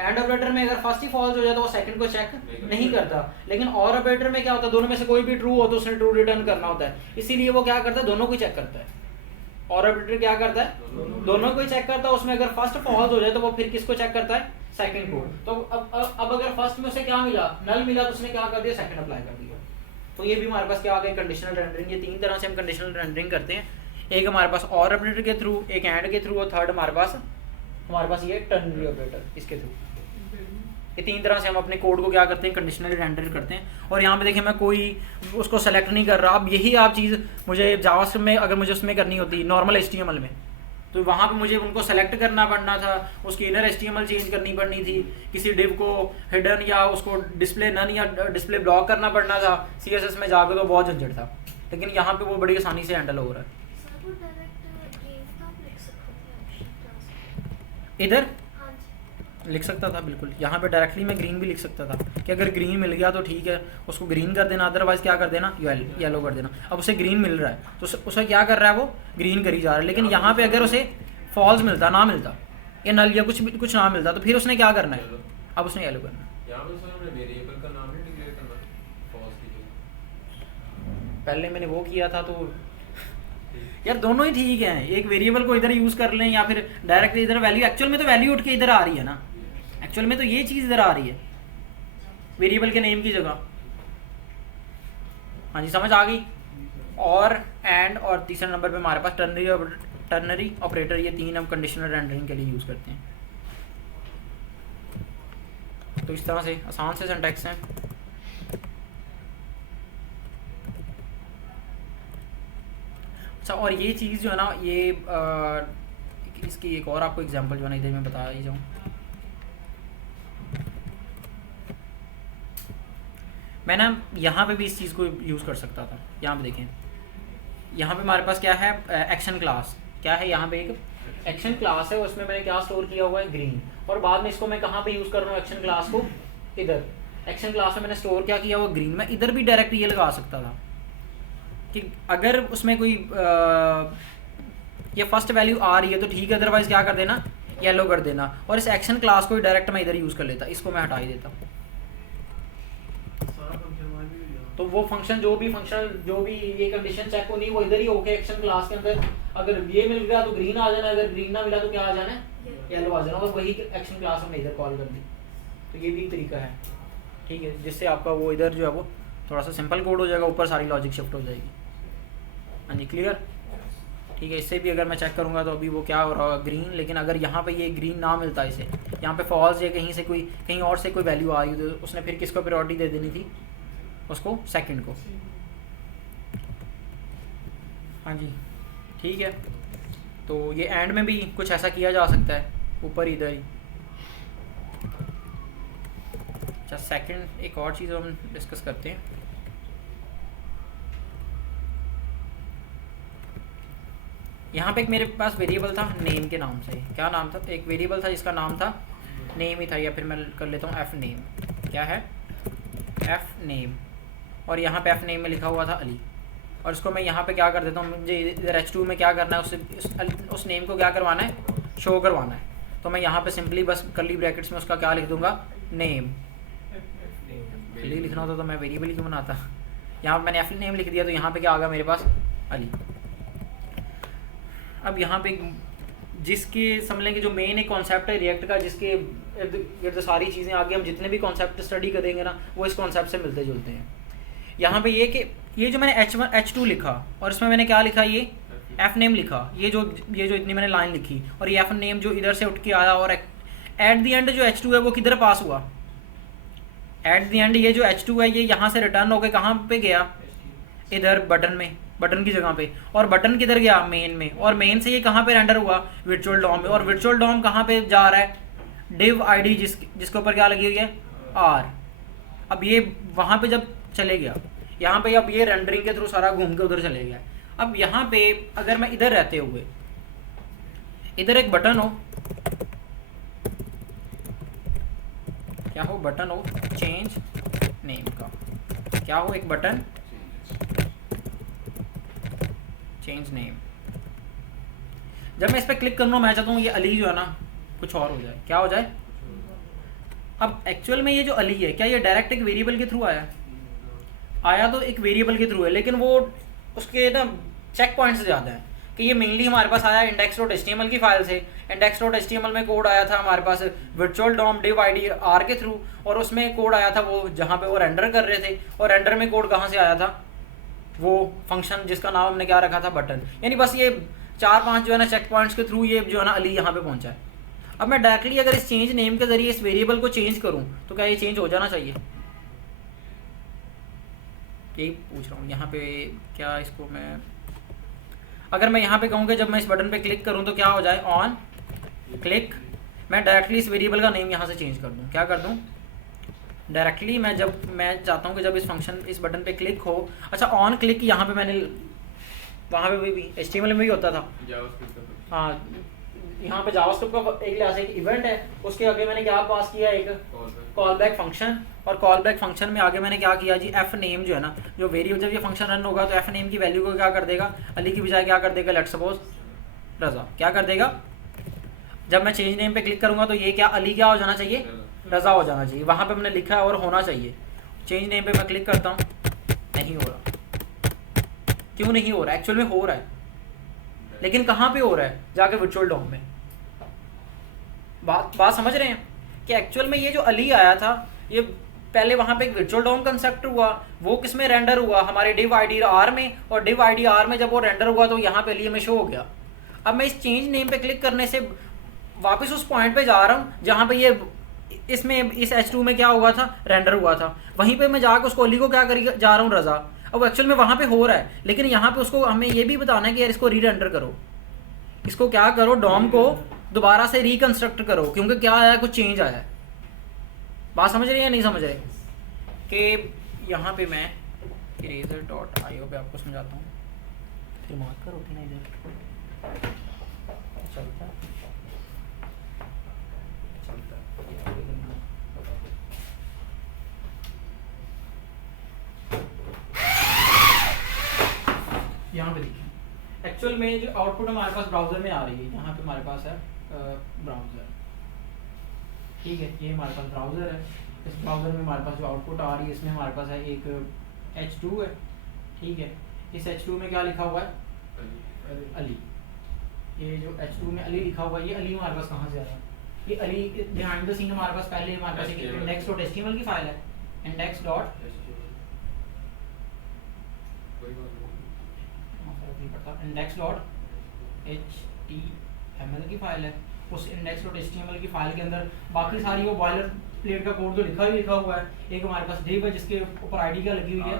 एंड ऑपरेटर में अगर फर्स्ट ही फॉल्स हो जाए तो वो सेकंड को चेक नहीं करता। लेकिन और ऑपरेटर में क्या होता है, दोनों में से कोई भी ट्रू हो तो उसने ट्रू रिटर्न करना होता है, इसीलिए वो क्या करता है, दोनों को चेक करता है। और ऑपरेटर क्या करता है, दोनों को ही चेक करता है। उसमें अगर फर्स्ट फॉल्स हो जाए तो वो फिर किसको चेक करता है, सेकंड को। तो अब अगर फर्स्ट में उसे क्या मिला, नल मिला, तो उसने क्या कर दिया, सेकंड अप्लाई कर दिया। तो ये भी हमारे पास क्या आ गया, कंडीशनल रेंडरिंग। ये तीन तरह से हम कंडीशनल रेंडरिंग करते हैं, एक हमारे पास और ऑपरेटर के थ्रू, एक एंड के थ्रू, और थर्ड हमारे पास ये टर्नरी ऑपरेटर, इसके थ्रू। ये तीन तरह से हम अपने कोड को क्या करते हैं, कंडीशनली रेंडर करते हैं। और यहाँ पे देखिए मैं कोई उसको सेलेक्ट नहीं कर रहा। अब यही आप चीज़ मुझे जावास्क्रिप्ट में अगर मुझे उसमें करनी होती नॉर्मल HTML में, तो वहाँ पे मुझे उनको सेलेक्ट करना पड़ना था, उसकी इनर HTML चेंज करनी पड़नी थी, किसी डिव को हिडन या उसको डिस्प्ले नन या डिस्प्ले ब्लॉक करना पड़ना था CSS में जाकर, तो बहुत झंझट था। लेकिन यहाँ पे वो बड़ी आसानी से हैंडल हो रहा है। सर वो डायरेक्ट ग्रीन का लिख सकते थे ऑप्शन क्लास। इधर हाँ जी। लिख सकता था बिल्कुल, यहाँ पे डायरेक्टली मैं ग्रीन भी लिख सकता था कि अगर ग्रीन मिल गया तो ठीक है, उसको ग्रीन कर देना, अदरवाइज क्या कर देना, येलो कर देना। अब उसे ग्रीन मिल रहा है तो उसे क्या कर रहा है, वो ग्रीन करी जा रहा है। लेकिन यहाँ पे अगर उसे फॉल्स मिलता, ना मिलता या नल या कुछ ना मिलता, तो फिर उसने क्या करना है, अब उसने येलो करना है। यहाँ पे सर हमने वेरिएबल का नाम नहीं डिक्लेयर करना, फॉल्स की जगह। पहले मैंने वो किया था, तो यार दोनों ही ठीक हैं, एक वेरिएबल को इधर यूज़ कर लें या फिर डायरेक्ट इधर वैल्यू, एक्चुअल में तो वैल्यू उठ के इधर आ रही है ना, एक्चुअल में तो ये चीज़ इधर आ रही है वेरिएबल के नेम की जगह। हाँ जी, समझ आ गई। और एंड और तीसरे नंबर पे हमारे पास टर्नरी ऑपरेटर, ये तीन हम कंडीशनल रेंडरिंग के लिए यूज़ करते हैं। तो इस तरह से आसान से सिंटैक्स हैं। अच्छा, और ये चीज़ जो है ना, ये इसकी एक और आपको एग्जांपल जो है ना इधर मैं बता ही जाऊँ। मैं ना यहाँ पे भी इस चीज़ को यूज़ कर सकता था। यहाँ पे देखें, यहाँ पे हमारे पास क्या है, एक्शन क्लास। क्या है यहाँ पे, एक एक्शन क्लास है, उसमें मैंने क्या स्टोर किया हुआ है, ग्रीन। और बाद में इसको मैं कहाँ पे यूज़ कर रहा हूँ, एक्शन क्लास को इधर एक्शन क्लास में मैंने स्टोर क्या किया हुआ, ग्रीन। मैं इधर भी डायरेक्ट ये लगा सकता था कि अगर उसमें कोई ये फर्स्ट वैल्यू आ रही है तो ठीक है, अदरवाइज क्या कर देना, येलो कर देना। और इस एक्शन क्लास को ही डायरेक्ट मैं इधर यूज़ कर लेता, इसको मैं हटा ही देता। सारा फंक्शन वहाँ भी हो जाता। तो वो फंक्शन जो भी ये कंडीशन चेक होनी, वो इधर ही होके एक्शन क्लास के अंदर, अगर ये मिल गया तो ग्रीन आ जाना, अगर ग्रीन ना मिला तो क्या आ जाना है, येलो आ जाना। और वही एक्शन क्लास हमने इधर कॉल कर दी। तो ये भी एक तरीका है, ठीक है, जिससे आपका वो इधर जो है वो थोड़ा सा सिंपल कोड हो जाएगा, ऊपर सारी लॉजिक शिफ्ट हो जाएगी। हाँ जी, क्लियर, ठीक है। इससे भी अगर मैं चेक करूँगा तो अभी वो क्या हो रहा होगा, ग्रीन। लेकिन अगर यहाँ पे ये ग्रीन ना मिलता इसे, यहाँ पे फॉल्स या कहीं और से कोई वैल्यू आ रही तो उसने फिर किसको प्रायोरिटी दे देनी थी, उसको सेकंड को। हाँ जी, ठीक है। तो ये एंड में भी कुछ ऐसा किया जा सकता है, ऊपर इधर ही। अच्छा, सेकंड एक और चीज़ हम डिस्कस करते हैं। यहाँ पे एक मेरे पास वेरिएबल था नेम के नाम से। क्या नाम था, एक वेरिएबल था जिसका नाम था नेम ही था, या फिर मैं कर लेता हूँ एफ नेम। क्या है, एफ नेम। और यहाँ पे एफ नेम में लिखा हुआ था अली। और इसको मैं यहाँ पे क्या कर देता हूँ, मुझे इधर H2 में क्या करना है, उस नेम को क्या करवाना है, शो करवाना है। तो मैं यहाँ पे सिंपली बस कर्ली ब्रैकेट्स में उसका क्या लिख दूंगा, नेम। अली लिखना होता तो मैं वेरिएबल ही क्यों बनाता। यहाँ पे मैंने एफ नेम लिख दिया, तो यहाँ पे क्या आ गया मेरे पास, अली। अब यहाँ पे जिसके समझ लें कि जो मेन एक कॉन्सेप्ट है रिएक्ट का, जिसके इर्द गिर्द सारी चीज़ें आगे हम जितने भी कॉन्सेप्ट स्टडी करेंगे ना, वो इस कॉन्सेप्ट से मिलते जुलते हैं। यहाँ पे ये कि ये जो मैंने H2 लिखा और इसमें मैंने क्या लिखा, ये एफ नेम लिखा, ये जो इतनी मैंने लाइन लिखी, और ये एफ नेम जो इधर से उठ के आया, और एट द एंड जो H2 है वो किधर पास हुआ, एट द एंड ये जो H2 है ये यहाँ से रिटर्न होकर कहाँ पे गया, इधर बटन में, बटन की जगह पे। और बटन किधर गया, मेन में। और मेन से ये कहाँ पे रेंडर हुआ, वर्चुअल डॉम में। और वर्चुअल डॉम कहाँ पे जा रहा है, डिव आईडी जिसके ऊपर क्या लगी हुई है, आर। अब ये वहाँ पे जब चले गया, यहाँ पे अब ये रेंडरिंग के थ्रू सारा घूम के उधर चले गया। अब यहाँ पे अगर मैं इधर रहते हुए इधर एक बटन हो, क्या हो, बटन हो चेंज नेम का, क्या हो, एक बटन चेंज नेम। जब मैं इस पर क्लिक कर रहा हूँ, मैं चाहता हूँ ये अली जो है ना कुछ और हो जाए, क्या हो जाए। अब एक्चुअल में ये जो अली है, क्या ये डायरेक्ट एक वेरिएबल के थ्रू आया तो एक वेरिएबल के थ्रू है, लेकिन वो उसके ना चेक पॉइंट से ज़्यादा है कि ये मेनली हमारे पास आया index.html की फाइल से। index.html में कोड आया था हमारे पास virtual DOM div id r के थ्रू, और उसमें कोड आया था वो जहाँ पे वो रेंडर कर रहे थे। और रेंडर में कोड कहाँ से आया था, वो फंक्शन जिसका नाम हमने क्या रखा था, बटन। यानी बस ये 4-5 जो है ना चेक पॉइंट्स के थ्रू ये जो है ना अली यहाँ पे पहुँचा है। अब मैं डायरेक्टली अगर इस चेंज नेम के जरिए इस वेरिएबल को चेंज करूँ तो क्या ये चेंज हो जाना चाहिए, यही पूछ रहा हूँ। यहाँ पे क्या इसको मैं, अगर मैं यहाँ पे कहूँ कि जब मैं इस बटन पे क्लिक करूँ तो क्या हो जाए, ऑन क्लिक, मैं डायरेक्टली इस वेरिएबल का नेम यहाँ से चेंज कर दूँ, क्या कर दूँ डायरेक्टली, मैं चाहता हूँ कि जब इस फंक्शन इस बटन पे क्लिक हो, अच्छा ऑन क्लिक यहाँ पे मैंने वहाँ पे भी HTML में भी होता था, जावास्क्रिप्ट का हाँ यहाँ पे जावास्क्रिप्ट का एक लिहाज से एक इवेंट है, उसके आगे मैंने क्या पास किया, एक कॉल बैक फंक्शन, और कॉल बैक फंक्शन में आगे मैंने क्या किया जी, एफ नेम जो है ना, जो वेरिएबल जब ये फंक्शन रन होगा तो एफ नेम की वैल्यू को क्या कर देगा, अली की बजाय क्या कर देगा, लेट्स सपोज रज़ा, क्या कर देगा, जब मैं चेंज नेम पे क्लिक करूँगा तो ये क्या अली क्या हो जाना चाहिए, रज़ा हो जाना चाहिए, वहाँ पे मैंने लिखा है और होना चाहिए। चेंज नेम पे मैं क्लिक करता हूँ, नहीं हो रहा, क्यों नहीं हो रहा, एक्चुअल में हो रहा है, लेकिन कहाँ पे हो रहा है, जाके वर्चुअल डॉम में। बात समझ रहे हैं कि एक्चुअल में ये जो अली आया था, ये पहले वहाँ पे एक वर्चुअल डॉम कंसेप्ट हुआ, वो किस में रेंडर हुआ, हमारे div id r में, और div id r में जब वो रेंडर हुआ तो यहाँ पे अली में शो हो गया। अब मैं इस चेंज नेम पे क्लिक करने से वापस उस पॉइंट पे जा रहा हूँ जहाँ पे ये इसमें इस H2 में क्या हुआ था, रेंडर हुआ था, वहीं पे मैं जाकर उसको अली को क्या करी जा रहा हूँ, रज़ा। अब एक्चुअल में वहाँ पे हो रहा है, लेकिन यहाँ पे उसको हमें ये भी बताना है कि यार इसको री रेंडर करो, इसको क्या करो, डॉम को दोबारा से रिकंस्ट्रक्ट करो, क्योंकि क्या आया, कुछ चेंज आया है। बात समझ रहे हैं या नहीं समझ रहे, कि यहाँ पे मैं eraser.io पे आपको समझाता हूँ, फिर मार्कर होती ना इधर चलता यहाँ पे देखिए, एक्चुअल में जो आउटपुट हमारे पास ब्राउजर में आ रही है, यहाँ पे हमारे पास है ब्राउजर, ठीक है, ये हमारे पास ब्राउजर है, इस ब्राउजर में हमारे पास जो आउटपुट आ रही है इसमें हमारे पास है एक H2 है, ठीक है, इस H2 में क्या लिखा हुआ है, अली, ये जो H2 में अली लिखा हुआ है, ये अली हमारे पास कहाँ से आ रहा है, ये अली बिहाइंड द सीन हमारे पास पहले हमारे पास एक index.html की फाइल है, index.html की फाइल है, उस index.html की फाइल के अंदर बाकी सारी वो बॉयलर प्लेट का कोड तो लिखा हुआ है, एक हमारे पास div है जिसके ऊपर आईडी क्या लगी हुई है,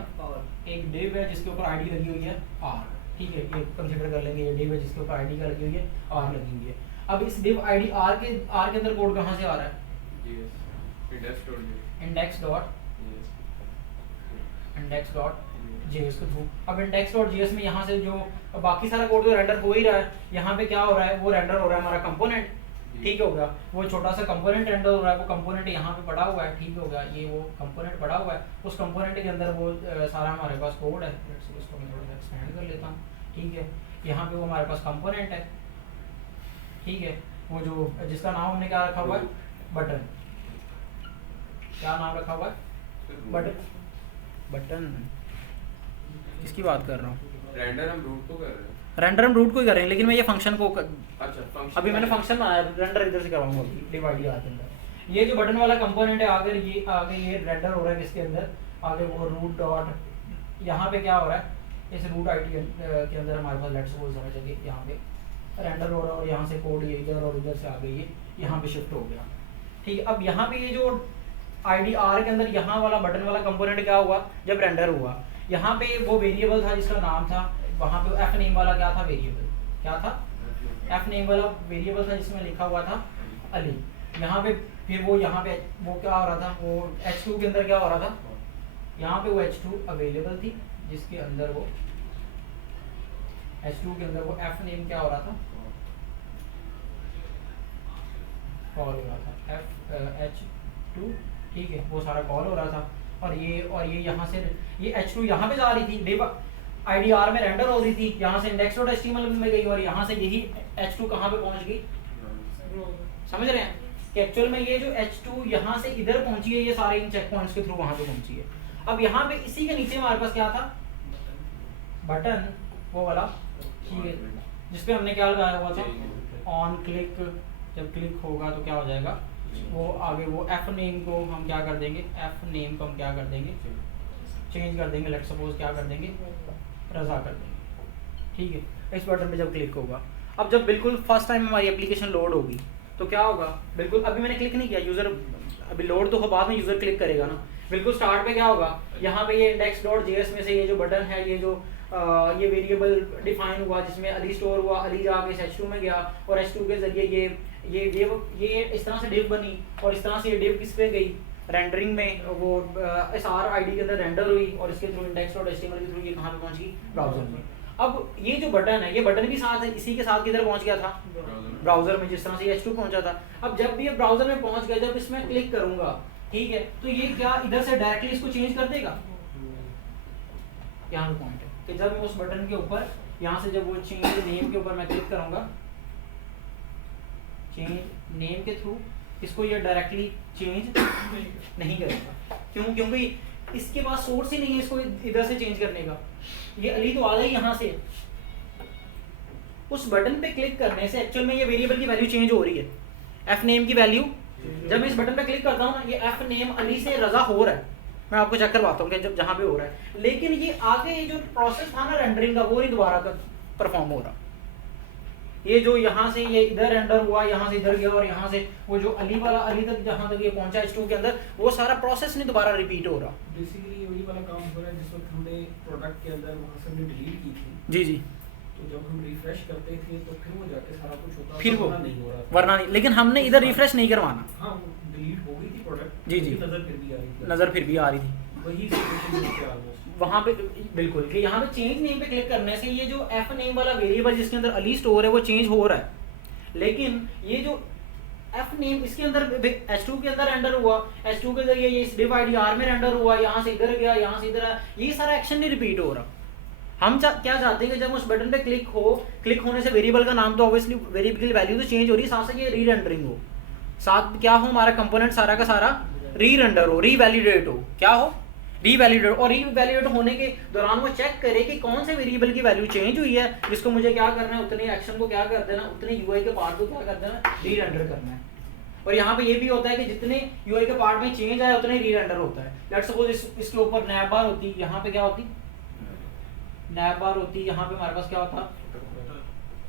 एक div है जिसके ऊपर आईडी लगी हुई है r, ठीक है, ये कंसीडर कर लेंगे, ये div है जिसके ऊपर आईडी क्या लगी हुई है, r लगी हुई है। अब इस div id r के अंदर कोड कहाँ से आ रहा है, index.js के थ्रू। अब index.js में यहाँ से जो बाकी सारा कोड तो रेंडर हो ही रहा है, यहाँ पे क्या हो रहा है, वो रेंडर हो रहा है हमारा कंपोनेंट, ठीक हो गया, वो छोटा सा कंपोनेंट रेंडर हो रहा है, वो कंपोनेंट यहाँ पे पड़ा हुआ है, ठीक हो गया, ये वो कंपोनेंट पड़ा हुआ है, उस कंपोनेंट के अंदर वो सारा हमारे पास कोड है, इसको मैं थोड़ा सा एक्सपेंड कर लेता हूँ, ठीक है, यहाँ पे वो हमारे पास कंपोनेंट है, ठीक है, वो जो जिसका नाम हमने क्या रखा हुआ है, बटन, क्या नाम रखा हुआ है, बटन, किसकी बात कर रहा हूँ, रेंडर हम रूट को कर रहे हैं, रेंडर हम रूट को ही कर रहे हैं, लेकिन मैं ये फंक्शन को अच्छा फंक्शन अभी मैंने फंक्शन बनाया, रेंडर इधर से कराऊंगा div id r के अंदर। ये जो बटन वाला कंपोनेंट है आगे ये रेंडर हो रहा है किसके अंदर, आगे वो रूट डॉट, यहाँ पे क्या हो रहा है, इस रूट id के अंदर हमारे पास लेट्स सपोज होना चाहिए, यहाँ पे रेंडर हो रहा है और यहाँ से कोड ये इधर और इधर से आ गई, ये यहाँ पे शिफ्ट हो गया, ठीक है। अब यहाँ पे ये जो id r के अंदर यहाँ वाला बटन वाला कंपोनेंट क्या हुआ, जब रेंडर हुआ, यहाँ पे वो वेरिएबल था जिसका नाम था, वहाँ पे एफ नेम वाला क्या था, वेरिएबल क्या था, एफ नेम वाला वेरिएबल था जिसमें लिखा हुआ था अली, यहाँ पे फिर वो यहाँ पे वो क्या हो रहा था, वो H2 के अंदर क्या हो रहा था, यहाँ पे वो H2 अवेलेबल थी जिसके अंदर वो H2 के अंदर वो एफ नेम क्या हो रहा था, कॉल हो रहा था H2, ठीक है, वो सारा कॉल हो रहा था, और ये यहाँ से ये H2 यहाँ पे जा रही थी, div id r में रेंडर हो रही थी, यहाँ से index.html में गई और यहाँ से यही H2 कहाँ पे पहुँच गई, समझ रहे हैं कि एक्चुअल में ये जो H2 यहाँ से इधर पहुँची है, ये सारे इन चेक पॉइंट्स के थ्रू वहाँ पे पहुँची है। अब यहाँ पे इसी के नीचे हमारे पास क्या था, बटन, वो वाला, ठीक है, जिसपे हमने क्या लगाया हुआ था, ऑन क्लिक, जब क्लिक होगा तो क्या हो जाएगा, वो आगे वो एफ नेम को हम क्या कर देंगे, एफ नेम को हम क्या कर देंगे, चेंज कर देंगे, लेट्स सपोज क्या कर देंगे, रज़ा कर देंगे, ठीक है। इस बटन पे जब क्लिक होगा, अब जब बिल्कुल फर्स्ट टाइम हमारी एप्लीकेशन लोड होगी तो क्या होगा, बिल्कुल अभी मैंने क्लिक नहीं किया, यूज़र अभी लोड तो हो, बाद में यूज़र क्लिक करेगा ना, बिल्कुल स्टार्ट पे क्या होगा, यहाँ पे ये index.js में से ये जो बटन है, ये जो ये वेरिएबल डिफाइन हुआ जिसमें अली स्टोर हुआ, अली जाके H2 में गया और H2 के जरिए ये इस तरह से डिव बनी और इस तरह से ये डिव किस पे गई, रेंडरिंग में, वो SR ID के अंदर रेंडर हुई और इसके थ्रू index.html के थ्रू ये कहाँ पे पहुंच गई, ब्राउजर में। अब ये जो बटन है, ये बटन भी साथ है, इसी के साथ किधर पहुंच गया था, ब्राउजर में, जिस तरह से H2 पहुंचा था। अब जब भी ये ब्राउजर में पहुंच गया, जब इसमें क्लिक करूंगा, ठीक है, तो ये क्या इधर से डायरेक्टली इसको चेंज कर देगा? यहाँ पे पॉइंट है कि जब मैं उस बटन के ऊपर यहाँ से जब वो चेंज नेम के ऊपर मैं क्लिक करूंगा, चेंज नेम के थ्रू इसको ये डायरेक्टली चेंज नहीं करेगा। क्यों? क्योंकि इसके पास सोर्स ही नहीं है इसको इधर से चेंज करने का। ये अली तो आ गई यहाँ से, उस बटन पे क्लिक करने से एक्चुअल में ये वेरिएबल की वैल्यू चेंज हो रही है, एफ नेम की वैल्यू। जब मैं इस बटन पे क्लिक करता हूँ ना, ये एफ नेम अली से रजा हो रहा है, मैं आपको चेक करवाता हूँ कि जब जहाँ पे हो रहा है, लेकिन ये आगे ये जो प्रोसेस था ना रेंडरिंग का, वो नहीं दोबारा का परफॉर्म हो रहा। ये जो यहाँ से ये इधर रेंडर हुआ, यहाँ से इधर गया और यहाँ से वो जो अली वाला अली तक जहाँ तक ये पहुंचा H2 के अंदर, वो सारा प्रोसेस नहीं दोबारा रिपीट हो रहा। बेसिकली वही वाला काम हो रहा है जिस वक्त हमने प्रोडक्ट के अंदर वहाँ से हमने डिलीट की थी। जी जी। तो जब हम रिफ्रेश करते थे तो फिर वो जाके सारा कुछ होता, फिर वो नहीं हो रहा, वरना नहीं, लेकिन हमने इधर रिफ्रेश नहीं करवाना। हाँ, डिलीट हो गई थी प्रोडक्ट, जी जी, नजर फिर भी आ रही थी, नजर फिर भी आ रही थी वही सिचुएशन वहाँ पे। बिल्कुल कि यहाँ पे चेंज नेम पे क्लिक करने से ये जो एफ नेम वाला वेरिएबल जिसके अंदर अली स्टोर है वो चेंज हो रहा है, लेकिन ये जो एफ नेम इसके अंदर H2 के अंदर रेंडर हुआ, H2 के जरिए ये इस div IDR में रेंडर हुआ, यहाँ से इधर गया, यहाँ से इधर आया, ये सारा एक्शन नहीं रिपीट हो रहा। हम क्या चाहते हैं कि जब उस बटन पे क्लिक होने से वेरिएबल का नाम तो ऑब्वियसली वेरिएबल की वैल्यू तो चेंज हो रही है, साथ साथ ये री रेंडरिंग हो, साथ क्या हो, हमारा कंपोनेंट सारा का सारा री रेंडर हो, रीवैलिडेट हो, क्या हो, रीवैलिडेट। और रीवैलिडेट होने के दौरान वो चेक करे कि कौन से वेरिएबल की वैल्यू चेंज हुई है, जिसको मुझे क्या करना है, उतने एक्शन को क्या कर देना, उतने यूआई के पार्ट को क्या कर देना, री रेंडर करना है। और यहाँ पे ये भी होता है कि जितने यूआई के पार्ट में चेंज आया उतने री रेंडर होता है। लेट्स सपोज इसके ऊपर नैब बार होती, यहाँ पे क्या होती, नैब बार होती, यहाँ पे हमारे पास क्या होता,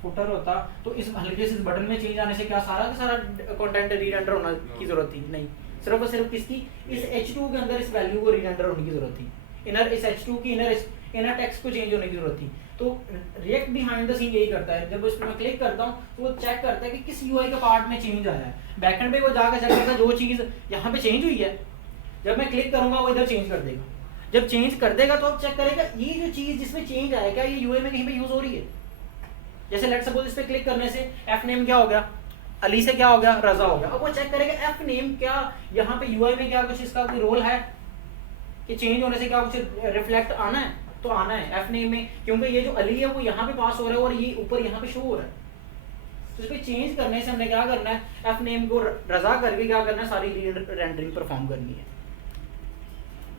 फुटर होता, तो इस हल्के से इस बटन में चेंज आने से क्या सारा का सारा कंटेंट री रेंडर होना की जरूरत थी? नहीं, सिर्फ और सिर्फ किसकी, इस H2 के अंदर इस वैल्यू को री रेंडर होने की जरूरत थी, इस H2 की इनर टेक्स्ट को चेंज होने की जरूरत थी। तो रिएक्ट बिहाइंड द सीन यही करता है, जब उस पर मैं क्लिक करता हूँ तो वो चेक करता है कि किस यूआई के पार्ट में चेंज आया है, बैकएंड पे वो जाकर चेक करेगा जो चीज़ यहाँ पे चेंज हुई है, जब मैं क्लिक करूंगा वो इधर चेंज कर देगा। जब चेंज कर देगा तो अब चेक करेगा ये जो चीज़ जिसमें चेंज आया क्या ये यूआई में कहीं पे यूज हो रही है। जैसे लेट्स सपोज इस पे क्लिक करने से एफ नेम क्या हो गया, अली से क्या हो गया, रजा हो गया। अब वो चेक करेगा एफ नेम क्या यहाँ पे यूआई में क्या कुछ इसका कोई रोल है कि चेंज होने से क्या कुछ रिफ्लेक्ट आना है, तो आना है एफ नेम में, क्योंकि ये जो अली है वो यहाँ पे पास हो रहा है और ये ऊपर यहाँ पे शो हो रहा है। तो इस पे चेंज करने से हमने क्या करना है, एफ नेम को रजा करके क्या करना है, सारी रेंडरिंग परफॉर्म करनी है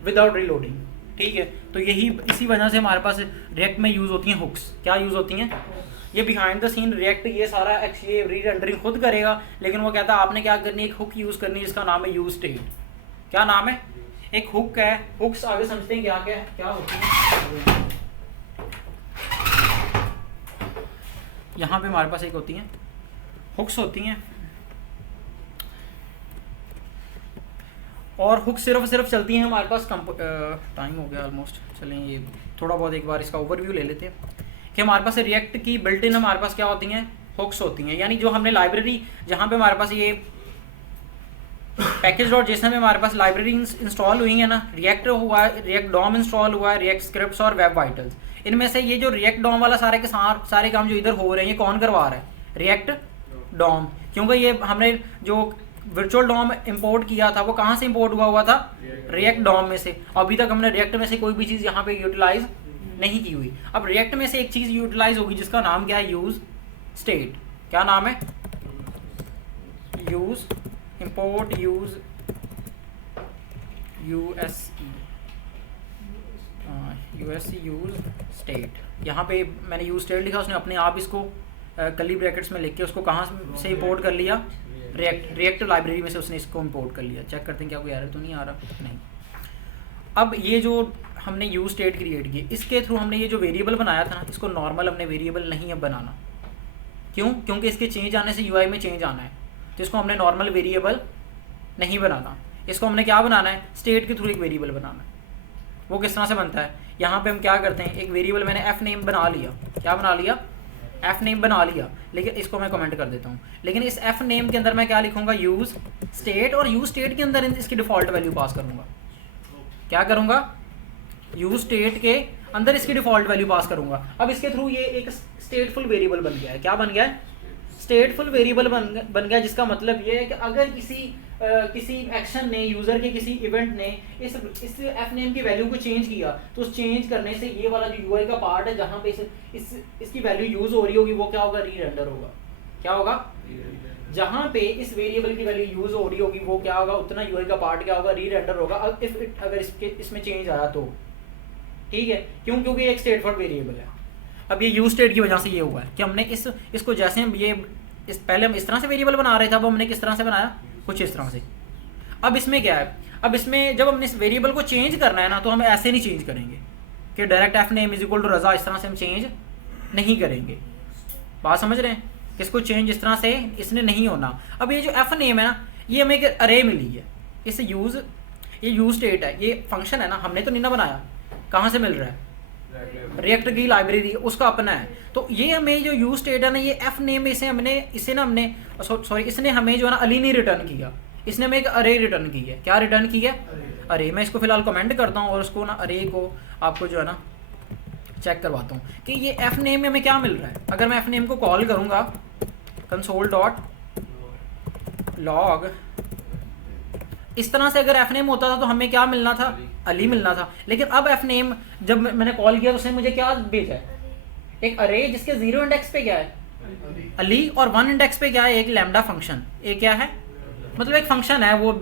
विदाउट रीलोडिंग। ठीक है, तो यही इसी वजह से हमारे पास रिएक्ट में यूज़ होती हैं हुक्स। क्या यूज़ होती हैं, ये बिहाइंड द सीन रिएक्ट ये सारा एक्चुअली री रेंडरिंग खुद करेगा, लेकिन वो कहता है आपने क्या करनी है, एक हुक यूज़ करनी है जिसका नाम है यूज स्टेट। क्या नाम है, एक हुक है, हुक्स आगे समझते हैं क्या क्या क्या होती है। यहाँ पे हमारे पास एक होती हैं हुक्स होती हैं, और हुक सिर्फ चलती हैं हमारे पास टाइम हो गया ऑलमोस्ट, चलें ये थोड़ा बहुत एक बार इसका ओवरव्यू ले लेते हैं कि हमारे पास रिएक्ट की बिल्ट इन हमारे पास क्या होती हैं, हुक्स होती हैं। यानी जो हमने लाइब्रेरी जहाँ पे हमारे पास ये पैकेज.json में हमारे पास लाइब्रेरी इंस्टॉल हुई है ना, रिएक्ट हुआ है, रिएक्ट डॉम इंस्टॉल हुआ है, रिएक्ट स्क्रिप्ट्स और वेब वाइटल्स, इनमें से ये जो रिएक्ट डॉम वाला सारे के सारे काम जो इधर हो रहे हैं ये कौन करवा रहा है, रिएक्ट डॉम। क्योंकि ये हमने जो वर्चुअल डॉम इंपोर्ट किया था वो कहाँ से इंपोर्ट हुआ था, रिएक्ट डॉम में से। अभी तक हमने रिएक्ट में से कोई भी चीज़ यहाँ पे यूटिलाइज नहीं की हुई। अब रिएक्ट में से एक चीज़ यूटिलाइज होगी जिसका नाम क्या है, यूज स्टेट। क्या नाम है, use import use USC use state. यहाँ पे मैंने यूज स्टेट लिखा, उसने अपने आप इसको कर्ली ब्रैकेट्स में लिख के उसको कहाँ से इंपोर्ट कर लिया, रिएक्ट लाइब्रेरी में से उसने इसको इंपोर्ट कर लिया। चेक करते हैं क्या कोई एरर तो नहीं आ रहा, नहीं। अब ये जो हमने यूज स्टेट क्रिएट की, इसके थ्रू हमने ये जो वेरिएबल बनाया था ना, इसको नॉर्मल हमने वेरिएबल नहीं अब बनाना। क्यों, क्योंकि इसके चेंज आने से यूआई में चेंज आना है, तो इसको हमने नॉर्मल वेरिएबल नहीं बनाना, इसको हमने क्या बनाना है, स्टेट के थ्रू एक वेरिएबल बनाना है। वो किस तरह से बनता है, यहाँ पे हम क्या करते हैं, एक वेरिएबल मैंने एफ नेम बना लिया, क्या बना लिया, एफ नेम बना लिया, लेकिन इसको मैं कमेंट कर देता हूँ। लेकिन इस एफ नेम के अंदर मैं क्या लिखूंगा, यूज़ स्टेट, और यूज़ स्टेट के अंदर इसकी डिफ़ॉल्ट वैल्यू पास करूँगा। क्या करूँगा, यूज़ स्टेट के अंदर इसकी डिफ़ॉल्ट वैल्यू पास करूँगा। अब इसके थ्रू ये एक स्टेटफुल वेरिएबल बन गया है। क्या बन गया है, स्टेटफुल वेरिएबल बन गया, जिसका मतलब ये है कि अगर किसी एक्शन ने, यूज़र के किसी इवेंट ने इस एफ नेम की वैल्यू को चेंज किया, तो उस चेंज करने से ये वाला जो यूआई का पार्ट है जहाँ पे इसकी वैल्यू यूज़ हो रही होगी, वो क्या होगा, री रेंडर होगा। क्या होगा, जहाँ पे इस वेरिएबल की वैल्यू यूज़ हो रही होगी वो क्या होगा, उतना यूआई का पार्ट क्या होगा, री रेंडर होगा। अगर इसमें चेंज आया तो ठीक है, क्यों, क्योंकि एक स्टेटफुल वेरिएबल है। अब ये यूज स्टेट की वजह से ये हुआ है कि हमने इसको जैसे हम पहले हम इस तरह से वेरिएबल बना रहे थे, अब हमने किस तरह से बनाया, कुछ इस तरह से। अब इसमें क्या है, अब इसमें जब हमने इस वेरिएबल को चेंज करना है ना, तो हम ऐसे नहीं चेंज करेंगे कि direct F name is equal to Raza, इस तरह से हम चेंज नहीं करेंगे। बात समझ रहे हैं, इसको चेंज इस तरह से इसने नहीं होना। अब ये जो एफ नेम है ना, ये हमें एक अरे मिली है, इस ये यूज स्टेट है, ये फंक्शन है ना, हमने तो नहीं ना बनाया, कहाँ से मिल रहा है, रिएक्ट की लाइब्रेरी, उसका अपना है। तो ये हमें जो यूज स्टेट है ना, ये एफ नेम इसने हमें जो है ना अली नहीं रिटर्न किया, इसने हमें एक अरे रिटर्न की है। क्या रिटर्न की है, अरे। मैं इसको फिलहाल कमेंट करता हूँ और उसको ना अरे को आपको जो है ना चेक करवाता हूँ कि ये एफ नेम में हमें क्या मिल रहा है। अगर मैं एफ नेम को कॉल करूँगा console.log, इस तरह से अगर एफ नेम होता था तो हमें क्या मिलना था, अली मिलना था। लेकिन अब एफ नेम जब मैंने कॉल किया तो उसने मुझे क्या भेजा है, एक अरे जिसके 0 इंडेक्स पे क्या है, अली, और 1 इंडेक्स पे क्या है, एक लैम्डा फंक्शन। एक क्या है, मतलब एक फंक्शन है वो।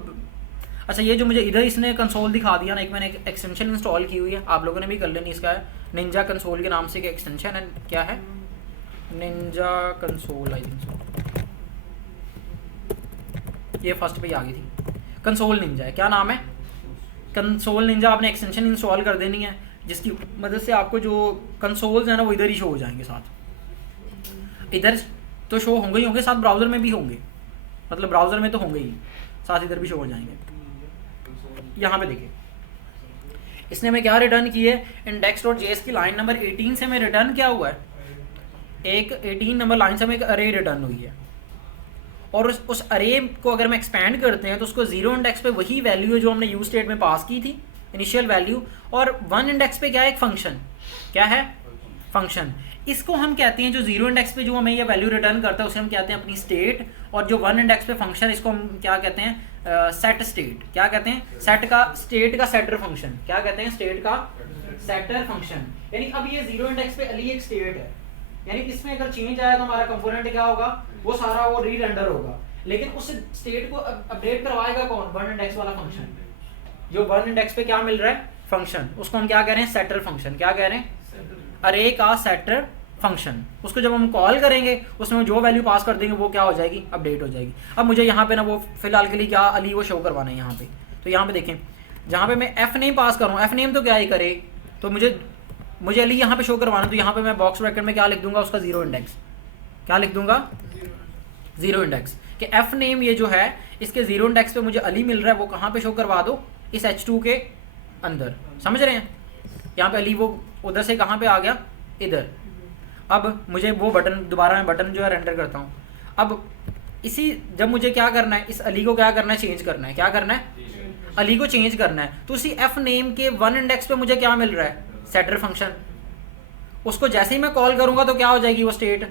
अच्छा, ये जो मुझे इधर इसने कंसोल दिखा दिया ना, एक मैंने एक एक्सटेंशन इंस्टॉल की हुई है, आप लोगों ने भी कर लेनी। इसका है निंजा कंसोल के नाम से एक एक्सटेंशन है, क्या है, Ninja console, I think so, ये फर्स्ट पे ही आ गई थी, कंसोल निंजा है। क्या नाम है, कंसोल निंजा। आपने एक्सटेंशन इंस्टॉल कर देनी है, जिसकी मदद से आपको जो कंसोल्स हैं ना वो इधर ही शो हो जाएंगे साथ। इधर तो शो होंगे ही होंगे, साथ ब्राउज़र में भी होंगे, मतलब ब्राउज़र में तो होंगे ही, साथ इधर भी शो हो जाएंगे। यहाँ पे देखिए, इसने हमें क्या रिटर्न की है, index.js की लाइन नंबर 18 से हमें रिटर्न क्या हुआ है, एक 18 नंबर लाइन से हमें एक अरे रिटर्न हुई है। और उस अरे को अगर हम एक्सपैंड करते हैं तो उसको 0 इंडेक्स पे वही वैल्यू है जो हमने यूज स्टेट में पास की थी, इनिशियल वैल्यू, और 1 इंडेक्स पे क्या है, एक फंक्शन। क्या है, फंक्शन। इसको हम कहते हैं, जो 0 इंडेक्स पे जो हमें ये वैल्यू रिटर्न करता है उसे हम कहते हैं अपनी स्टेट, और जो 1 इंडेक्स पे फंक्शन, इसको हम क्या कहते हैं, सेट स्टेट। क्या कहते हैं, स्टेट का सेटर फंक्शन। क्या कहते हैं, स्टेट का सेटर फंक्शन। यानी अब ये 0 इंडेक्स पे अली एक स्टेट है, यानी इसमें अगर चेंज आया तो हमारा कंपोनेंट क्या होगा, वो सारा वो री रेंडर होगा। लेकिन उस स्टेट को अपडेट करवाएगा कौन, 1 इंडेक्स वाला फंक्शन। जो 1 इंडेक्स पे क्या मिल रहा है, फंक्शन, उसको हम क्या कह रहे हैं, सेटर फंक्शन। क्या कह रहे हैं, अरे का सेटर फंक्शन। उसको जब हम कॉल करेंगे उसमें जो वैल्यू पास कर देंगे वो क्या हो जाएगी, अपडेट हो जाएगी। अब मुझे यहाँ पे ना वो फिलहाल के लिए क्या अली वो शो करवाना है यहाँ पे। तो यहाँ पे देखें, जहाँ पे मैं एफ नेम पास करूँ, एफ नेम तो क्या ही करे, तो मुझे अली यहाँ पे शो करवाना, तो यहाँ पे मैं बॉक्स ब्रैकेट में क्या लिख दूंगा, उसका 0 इंडेक्स। क्या लिख दूंगा, 0 इंडेक्स, कि एफ नेम ये जो है इसके 0 इंडेक्स पे मुझे अली मिल रहा है, वो कहाँ पे शो करवा दो, इस H2 के अंदर। समझ रहे हैं, यहाँ पे अली वो उधर से कहाँ पे आ गया, इधर। अब मुझे वो बटन, दोबारा मैं बटन जो है रेंडर करता हूँ। अब जब मुझे क्या करना है, इस अली को क्या करना है, चेंज करना है। क्या करना है, अली को चेंज करना है। तो उसी एफ नेम के 1 इंडेक्स पे मुझे क्या मिल रहा है, सेटर फंक्शन। उसको जैसे ही मैं कॉल करूँगा तो क्या हो जाएगी, वो स्टेट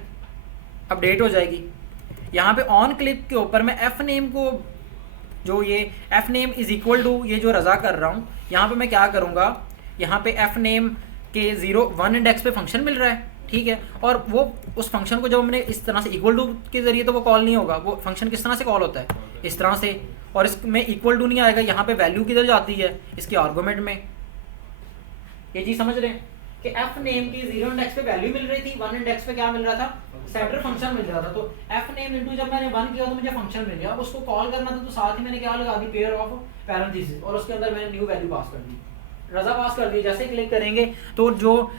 अपडेट हो जाएगी। यहाँ पे ऑन क्लिक के ऊपर मैं एफ नेम को, जो ये F name is equal to ये जो रज़ा कर रहा हूँ, यहाँ पे मैं क्या करूँगा, यहाँ पे एफ नेम के 1 इंडेक्स पे फंक्शन मिल रहा है, ठीक है। और वो उस फंक्शन को जब हमने इस तरह से इक्वल टू के जरिए, तो वो कॉल नहीं होगा। वो फंक्शन किस तरह से कॉल होता है, इस तरह से, और इसमें इक्वल टू नहीं आएगा। यहाँ पे वैल्यू किधर जाती है, इसके आर्गूमेंट में। ये चीज़ समझ रहे हैं कि एफ नेम की 0 इंडेक्स पे वैल्यू मिल रही थी, 1 इंडेक्स पे क्या मिल रहा था, सेटर फंक्शन मिल रहा था। तो एफ नेम इंटू जब मैंने 1 किया तो मुझे फंक्शन मिल गया। अब उसको कॉल करना था तो साथ ही मैंने क्या लगा दी, पेयर ऑफ पैरेंथेसिस, और उसके अंदर मैंने न्यू वैल्यू पास कर दी, रज़ा पास कर दी। जैसे क्लिक करेंगे तो जो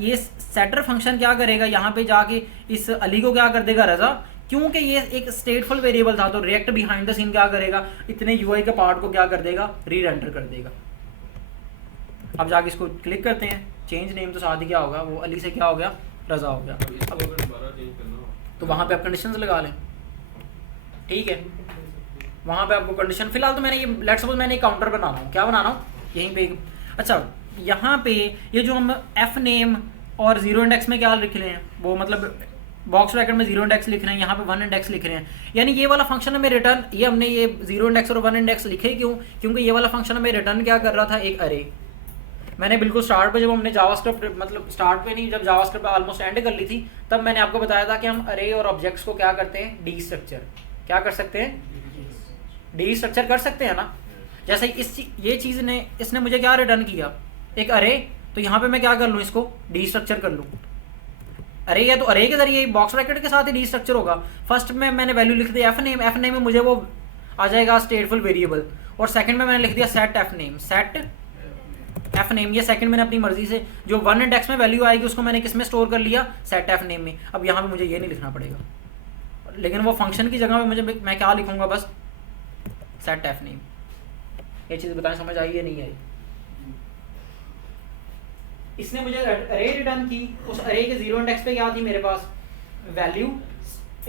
ये सेटर फंक्शन क्या करेगा, यहाँ पे जाके इस अली को क्या कर देगा, रज़ा। क्योंकि ये एक स्टेटफुल वेरिएबल था, तो रिएक्ट बिहाइंड द सीन क्या करेगा, इतने यूआई के पार्ट को क्या कर देगा, री रेंडर कर देगा। अब जाके इसको क्लिक करते हैं, चेंज नेम तो साथ ही क्या होगा, वो अली से क्या हो गया, रज़ा हो गया। अब इसको अगर दोबारा चेंज करना हो तो वहाँ पे आप कंडीशंस लगा लें, ठीक है। वहाँ पे आपको कंडीशन, फिलहाल तो मैंने ये लेट्स सपोज मैंने एक काउंटर बना रहा हूँ, क्या बना रहा हूँ यहीं पे अच्छा यहाँ पे ये जो हम एफ नेम और जीरो इंडेक्स में क्या लिख रहे हैं, वो मतलब बॉक्स ब्रैकेट में जीरो इंडेक्स लिख रहे हैं, यहाँ पे वन इंडेक्स लिख रहे हैं, यानी ये वाला फंक्शन हमें रिटर्न, ये हमने ये जीरो इंडेक्स और वन इंडेक्स लिखे क्यों, क्योंकि ये वाला फंक्शन हमें रिटर्न क्या कर रहा था, एक अरे। मैंने बिल्कुल स्टार्ट पे जब हमने जावास्क्रिप्ट, मतलब स्टार्ट पे नहीं, जब जावास्क्रिप्ट ऑलमोस्ट एंड कर ली थी, तब मैंने आपको बताया था कि हम अरे और ऑब्जेक्ट्स को क्या करते हैं, डी स्ट्रक्चर, क्या कर सकते हैं, डी स्ट्रक्चर कर सकते हैं ना। जैसे ये चीज़ ने, इसने मुझे क्या रिटर्न किया, एक अरे, तो यहाँ पे मैं क्या कर लूँ, इसको डी स्ट्रक्चर कर लूँ। अरे या तो अरे के जरिए बॉक्स ब्रैकेट के साथ ही डी स्ट्रक्चर होगा। फर्स्ट में मैंने वैल्यू लिख दिया एफ नेम में मुझे वो आ जाएगा स्टेटफुल वेरिएबल, और सेकंड में मैंने लिख दिया सेट एफ नेम, ये सेकंड मैंने अपनी मर्जी से जो वन इंडेक्स में वैल्यू आएगी उसको मैंने किस में स्टोर कर लिया, सेट एफ नेम में। अब यहाँ पे मुझे ये नहीं लिखना पड़ेगा, लेकिन वो फंक्शन की जगह पे मुझे मैं क्या लिखूंगा, बस सेट एफ नेम। ये चीज़ बताएं समझ आई या नहीं आई। इसने मुझे अरे रिटर्न की, उस अरे के जीरो इंडेक्स पे क्या थी मेरे पास, वैल्यू,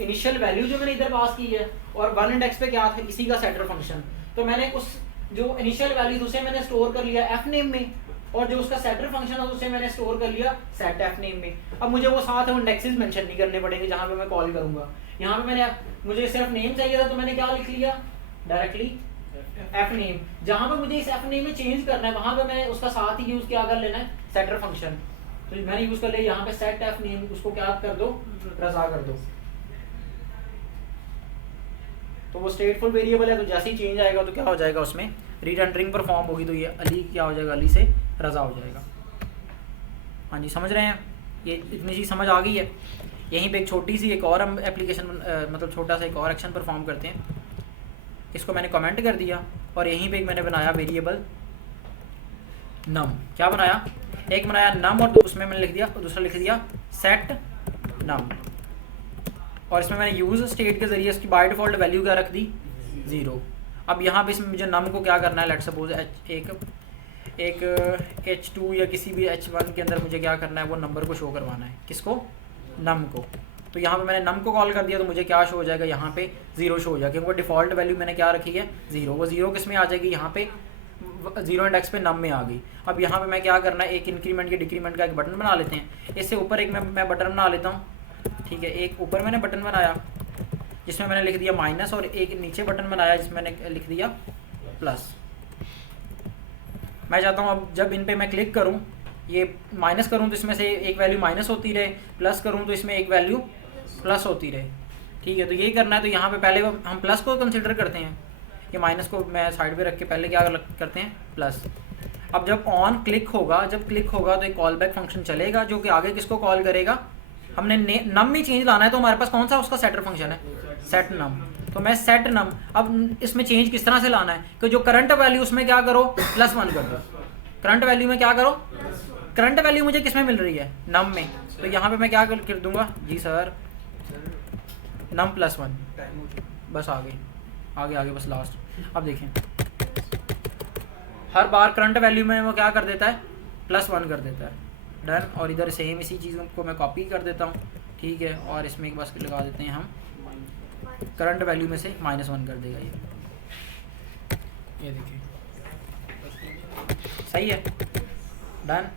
इनिशियल वैल्यू जो मैंने इधर पास की है, और वन इंडेक्स पे क्या था, इसी का सेटर फंक्शन। तो मैंने उस जो इनिशियल वैल्यू उसे मैंने स्टोर कर लिया एफ नेम में, और जो उसका सेटर फंक्शन है उसे मैंने स्टोर कर लिया सेट एफ नेम में। अब मुझे वो साथ है इंडेक्सेस मेंशन नहीं करने पड़ेंगे जहाँ पे मैं कॉल करूंगा। यहाँ पे मुझे सिर्फ नेम चाहिए था, तो मैंने क्या लिख लिया, डायरेक्टली एफ नेम। जहाँ पे मुझे इस एफ नेम में चेंज करना है, वहाँ पे मैं उसका साथ ही यूज क्या कर लेना है, सेटर फंक्शन। तो मैंने यूज कर लिया यहाँ पे सेट एफ नेम, उसको क्या कर दो, रज़ा कर दो। तो वो स्टेटफुल वेरिएबल है, तो जैसे ही चेंज आएगा तो क्या हो जाएगा, उसमें रीटेंडरिंग परफॉर्म होगी, तो ये अली क्या हो जाएगा, अली से रज़ा हो जाएगा। हाँ जी, समझ रहे हैं, ये इतनी चीज़ समझ आ गई है। यहीं पे एक छोटी सी एक और हम एप्लीकेशन मतलब छोटा सा एक और एक्शन परफॉर्म करते हैं। इसको मैंने कमेंट कर दिया, और यहीं पे एक मैंने बनाया वेरिएबल नम। क्या बनाया, एक बनाया नम, और उसमें मैंने लिख दिया, दूसरा लिख दिया सेट नम, और इसमें मैंने यूज स्टेट के जरिए इसकी बाय डिफॉल्ट वैल्यू क्या रख दी, 0। अब यहाँ पे इसमें मुझे नम को क्या करना है, लेट्स सपोज एक H2 या किसी भी H1 के अंदर मुझे क्या करना है, वो नंबर को शो करवाना है, किसको, नम को। तो यहाँ पे मैंने नम को कॉल कर दिया, तो मुझे क्या शो हो जाएगा, यहाँ पे 0 शो हो जाएगा, क्योंकि डिफ़ॉल्ट वैल्यू मैंने क्या रखी है, 0। वो 0 किस में आ जाएगी, यहाँ पे जीरो इंडेक्स पे नम में आ गई। अब यहाँ पे मैं क्या करना है, एक इंक्रीमेंट के डिक्रीमेंट का एक बटन बना लेते हैं। इससे ऊपर एक मैं बटन बना लेता हूँ, ठीक है। एक ऊपर मैंने बटन बनाया जिसमें मैंने लिख दिया माइनस, और एक नीचे बटन बनाया जिसमें मैंने लिख दिया प्लस। मैं चाहता हूँ अब जब इन पे मैं क्लिक करूँ, ये माइनस करूँ तो इसमें से एक वैल्यू माइनस होती रहे, प्लस करूँ तो इसमें एक वैल्यू प्लस होती रहे, ठीक है। तो यही करना है। तो यहाँ पे पहले हम प्लस को कंसिडर करते हैं, ये माइनस को मैं साइड पे रख के पहले क्या करते हैं, प्लस। अब जब ऑन क्लिक होगा, जब क्लिक होगा तो एक कॉल बैक फंक्शन चलेगा, जो कि आगे किसको कॉल करेगा, हमने नम में चेंज लाना है, तो हमारे पास कौन सा उसका सेटर फंक्शन है, सेट नम। तो मैं सेट नम, अब इसमें चेंज किस तरह से लाना है कि जो करंट वैल्यू उसमें क्या करो, +1 कर दो। करंट वैल्यू में क्या करो, करंट वैल्यू मुझे किस में मिल रही है, नम में। तो यहाँ पे मैं क्या कर दूंगा, जी सर, नम +1, बस आगे बस लास्ट। अब देखें, हर बार करंट वैल्यू में वो क्या कर देता है, +1 कर देता है, डन। और इधर सेम इसी चीज़ को मैं कॉपी कर देता हूँ, ठीक है। और इसमें एक बस लगा देते हैं हम, करंट वैल्यू में से -1 कर देगा ये देखिए, सही है, डन।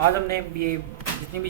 आज हमने ये जितनी भी